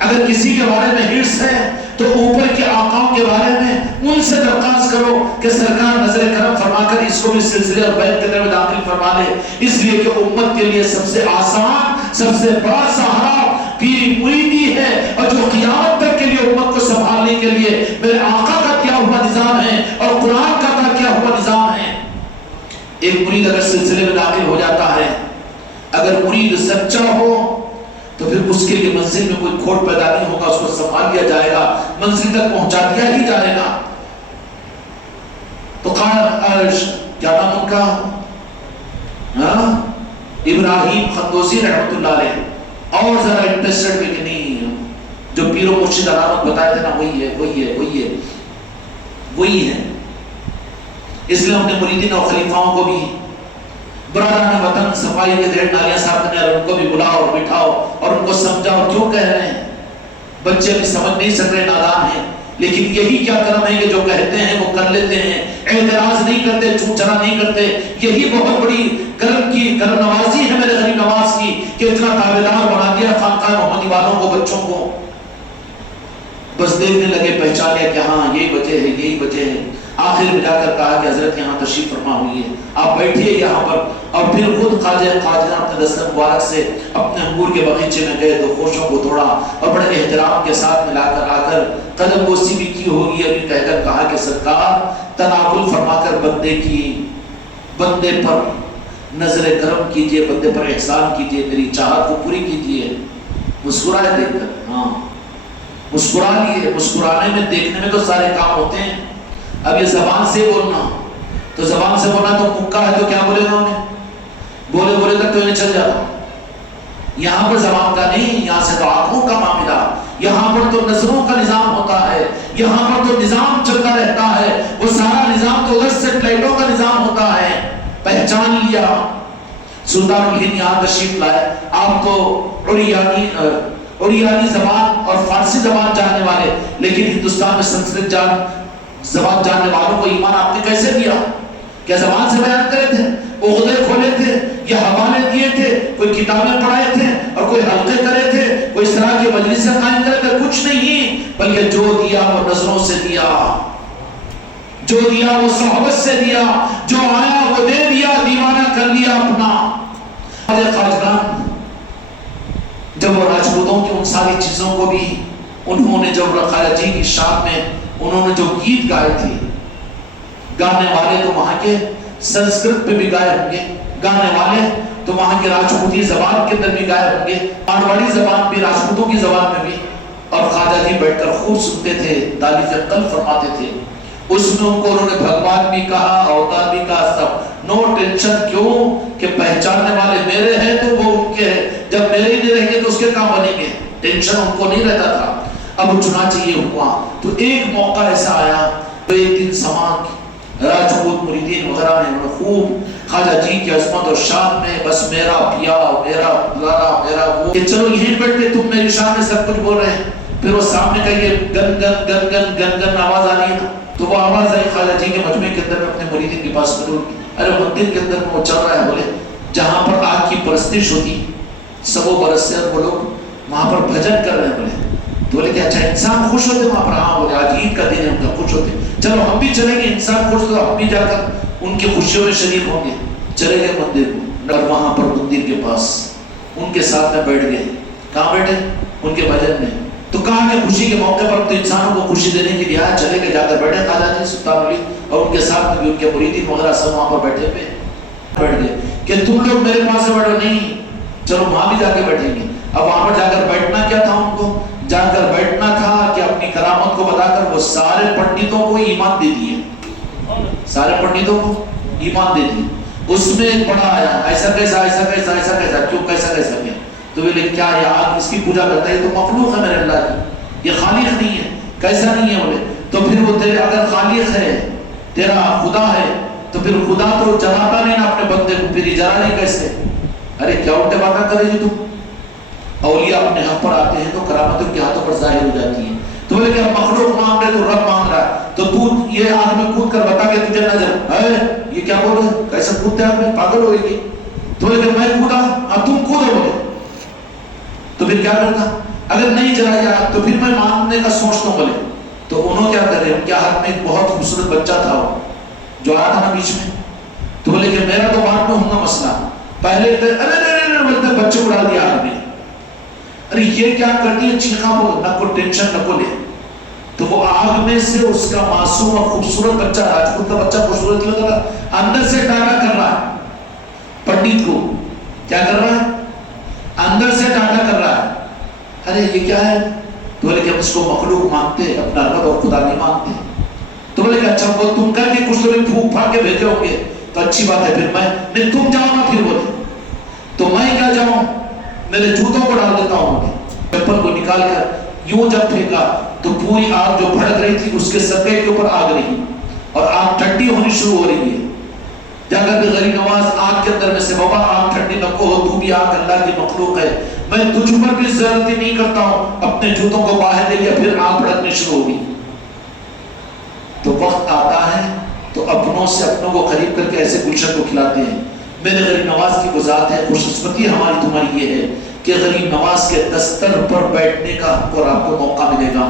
اگر کسی کے بارے میں حرص ہے تو اوپر کے آقاؤں کے بارے میں ان سے درخواست کرو کہ سرکار نظر کرم فرما کر اس کو بھی سلسلے اور بیت کے اندر داخل فرما لے. اس لیے کہ امت کے لیے سب سے آسان، سب سے بڑا سہارا پیری مریدی ہے، اور جو قیامت تک کے لیے امت کو سنبھالنے کے لیے میرے آقا کا کیا ہوا نظام ہے اور قرآن کا کیا ہوا نظام ہے. ایک مرید اگر سلسلے میں داخل ہو جاتا ہے، اگر مرید سچا ہو تو پھر اس کے لیے منزل میں کوئی کھوٹ پیدا نہیں ہوگا، اس کو سنبھال لیا جائے گا، منزل تک پہنچا دیا ہی جائے گا. تو کیا نام ان کا، ابراہیم قندوسی رحمۃ اللہ علیہ، اور ذرا انٹرسٹڈ بھی کہ نہیں جو پیر و مرشد علامت بتائے تھے نا وہی ہے وہی ہے وہی ہے وہی ہے. اس لیے ہم نے مریدین اور خلیفاؤں کو بھی، برادران وطن، صفائی کے ڈھیر نالیاں صاف کرنے والے ان کو بھی بلاؤ اور بٹھاؤ اور ان کو سمجھاؤ کیوں کہہ رہے ہیں. بچے بھی سمجھ نہیں سک رہے، نادان ہیں، لیکن یہی کیا کرم ہے کہ جو کہتے ہیں وہ کر لیتے ہیں، اعتراض نہیں کرتے، چون چرا نہیں کرتے. یہی بہت بڑی کرم نوازی ہے میرے غریب نواز کی کہ اتنا تابعدار بنا دیا خانقاہ محمدی والوں کو، بچوں کو. بس دیکھنے لگے، پہچان لیا کہ ہاں یہی وجہ ہے، یہی وجہ ہے. آخر میں جا کر کہا کہ حضرت یہاں تشریف فرما ہوئی ہے، آپ بیٹھیے یہاں پر. اور پھر خود خواجہ اپنے دستک مبارک سے اپنے انگور کے باغیچے میں گئے، تو خوشوں کو توڑا اور بڑے احترام کے ساتھ ملا کر آ کر قدم بوسی بھی کی ہوگی، ابھی کہہ کر کہا کہ سرکار تناول فرما کر بندے پر نظر کرم کیجئے، بندے پر احسان کیجئے، میری چاہت کو پوری کیجئے. مسکرائے دیکھ کر، ہاں مسکرا لیے. مسکرانے میں، دیکھنے میں تو سارے کام ہوتے ہیں. اب یہ زبان سے بولنا، تو زبان سے بولنا تو مکہ ہے تو کیا بولے گا انہیں، بولے تک تو انہیں چل جاتا. یہاں پر زبان کا نہیں، یہاں سے تو آنکھوں کا معاملہ، یہاں پر تو نظروں کا نظام ہوتا ہے، یہاں پر تو نظام چلتا رہتا ہے. وہ سارا نظام تو ادھر سے پلیٹوں کا نظام ہوتا ہے. پہچان لیا. سلطان الہند یہاں تشریف لائے. آپ تو اوریانی زبان اور فارسی زبان جاننے والے، لیکن ہندوستان میں سنسکرت زبان جاننے والوں کو ایمان آپ نے کیسے دیا؟ کیا زبان سے بیان کرے تھے، عقدے کھولے تھے، یا حوالے دیے تھے، کوئی کتابیں پڑھائے تھے اور کوئی حلقے کرے تھے، کوئی اس طرح کی مجلس قائم کرے تھے؟ کچھ نہیں، بلکہ جو دیا وہ نظروں سے دیا، جو دیا وہ صحبت سے دیا، جو آیا وہ دے دیا، دیوانہ کر لیا اپنا. خواجگان جب وہ راجپوتوں کی ان ساری چیزوں کو بھی انہوں نے، جب خواجہ جی کی شان میں انہوں نے جو گیت گائے تھے، گانے والے تو وہاں کے سنسکرت پہ بھی گائے ہوں گے، گانے والے تو وہاں کے راجپوتی زبان کے اندر بھی گائے ہوں گے، مارواڑی زبان بھی، راجپوتوں کی زبان میں بھی. اور خواجہ جی بیٹھ کر خوب سنتے تھے، تالیف قلب فرماتے تھے. اس میں ان کو انہوں نے بھگوان بھی کہا، اوتار بھی کہا، سب نو ٹینشن. کیوں کہ پہچاننے والے میرے ہیں تو وہ ان کے ہیں. جب میرے ہی نہیں رہیں گے تو اس کے کام بنیں گے. ٹینشن ان کو نہیں رہتا تھا. اب چنانچہ یہ ہوا تو ایک موقع ایسا آیا تو ایک دن سماج راجپوت مریدین وغیرہ نے خوب خواجہ جی کی عظمت اور شان میں بس میرا پیا میرا لارا میرا وہ کہ چلو یہیں بیٹھتے تم میری شان میں سب کچھ بول رہے ہیں. پھر وہ سامنے کا یہ گن گن گن گن گن گن آواز آ رہی ہے تو وہ آواز آئی خواجہ جی کے مجمع کے اندر میں اپنے مریدین کے پاس بدل. ارے مندر کے اندر میں وہ چل رہا ہے بولے جہاں پر آگ کی پرستش ہوتی سبوں برس سے وہ لوگ وہاں پر بھجن کر رہے ہیں بولے. تو بولے کہ اچھا انسان خوش ہوتے وہاں پر. ہاں بولے آج عید کا دن ہے ان کا خوش ہوتے. چلو ہم بھی چلیں گے. انسان خوش تو ہم بھی جا کر ان کی خوشیوں میں شریک ہوں گے. چلے گئے مندر کو اور وہاں پر مندر کے پاس ان کے ساتھ میں بیٹھ گئے. کہاں بیٹھے؟ ان کے بھجن میں. تو کہا کہ خوشی کے موقع پر تو انسانوں کو خوشی دینے کے لیے آیا. چلے گئے جا کر بیٹھے خواجہ جی سلطان علی اور ان کے ساتھ میں بھی ان کے مریدین وغیرہ سب وہاں پر بیٹھے ہوئے بیٹھ گئے کہ تم لوگ میرے پاس سے بیٹھو. نہیں چلو وہاں بھی جا کے بیٹھیں گے. اب وہاں پر جا کر بیٹھنا کیا تھا ان کو؟ جا کر بیٹھنا تھا کہ اپنی کرامت کو بتا کر وہ سارے پنڈتوں کو ایمان دے دیے. سارے پنڈتوں کو ایمان دے دیے. اس میں ایک بڑا آیا ایسا کیسا ایسا کیسا ایسا کیسا کیوں کیسا کیسا کیا. تو بولے کیا یہ آگ اس کی پوجا کرتا ہے؟ یہ تو مخلوق ہے میرے اللہ کی, یہ خالق نہیں ہے. کیسا نہیں ہے؟ بولے تو پھر وہ تیرے اگر خالق ہے تیرا خدا ہے تو پھر خدا تو جلاتا نہیں نا اپنے بندے کو, پھر جلا نہیں کیسے؟ ارے کیا الٹے باتیں کرے گی تم. اولیاء اپنے حق پر آتے ہیں تو کرامتوں کے ہاتھوں پر ظاہر ہو جاتی ہیں. تو بولے کہ مخلوق مانگ رہے تو رب مانگ رہا ہے تو تو یہ آگ میں کود کر بتا کہ تجھے نظر ہے یہ کیا بول رہے ہیں؟ کیسے کودتے ہیں آپ میں پاگل ہوئے گی. تو بولے کہ میں کودا اب تم کودو. بولے تو پھر کیا کرتا؟ اگر نہیں جلایا تو پھر میں ماننے کا سوچتا ہوں. بولے تو انہوں کیا کر رہے ہیں؟ ان کے ہاتھ میں ایک بہت خوبصورت بچہ تھا وہ جو آیا تھا نا بیچ میں. تو بولے کہ میرا تو بعد میں ہوگا مسئلہ. پہلے ارے بولتے بچے اڑا دیا آگ میں. ارے یہ کیا کرتی ہے؟ چیخا بول نہ کو ٹینشن نہ کو لے. تو وہ آگ میں سے اس کا معصوم اور خوبصورت بچہ راجپوت کا بچہ خوبصورت لگ رہا اندر سے ٹاٹا کر رہا ہے پنڈت کو. کیا کر رہا ہے؟ اندر سے ٹاٹا کر رہا ہے. ارے یہ کیا ہے؟ تو بولے کہ ہم اس کو مخلوق مانتے اپنا رب اور خدا نہیں مانتے. تو بولے کہ اچھا وہ تم کر کے کچھ تو پھونک پھاڑ کے بھیجے ہوں گے تو اچھی بات ہے. پھر میں نہیں تم جاؤ نا. پھر بولے تو میں کیا جاؤں؟ میرے جوتوں کو ڈال دیتا ہوں. چپل کو نکال کر یوں جب پھینکا تو پوری آگ جو بھڑک رہی تھی اس کے سطح کے اوپر آگ رہی اور آگ ٹھنڈی ہونی شروع ہو رہی ہے. جا کر کے غریب نواز آگ کے اندر میں سے بابا آگ ٹھنڈی نہ ہو تو بھی آگ اللہ کی مخلوق ہے میں تجھ پر بھی زیادتی نہیں کرتا ہوں. اپنے جوتوں کو باہر دے لیا پھر آگ بھڑکنے شروع ہوگی. تو وقت آتا ہے تو اپنوں سے اپنوں کو خرید کر کے ایسے گلشن کو کھلاتے ہیں. میرے غریب نواز کی گزارت ہے, خوش قسمتی ہماری تمہاری یہ ہے کہ غریب نواز کے دستر پر بیٹھنے کا اور آپ کو موقع ملے گا.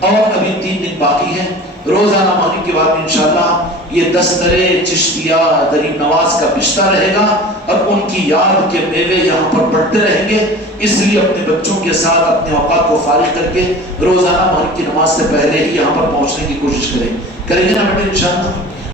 اور ابھی 3 دن باقی ہیں. روزانہ مغرب کے بعد انشاءاللہ یہ دستر چشتیہ غریب نواز کا بشتہ رہے گا اور ان کی یاد کے میوے یہاں پر بڑھتے رہیں گے. اس لیے اپنے بچوں کے ساتھ اپنے اوقات کو فارغ کر کے روزانہ مغرب کی نماز سے پہلے ہی یہاں پر پہنچنے کی کوشش کریں گے نا بیٹے انشاءاللہ.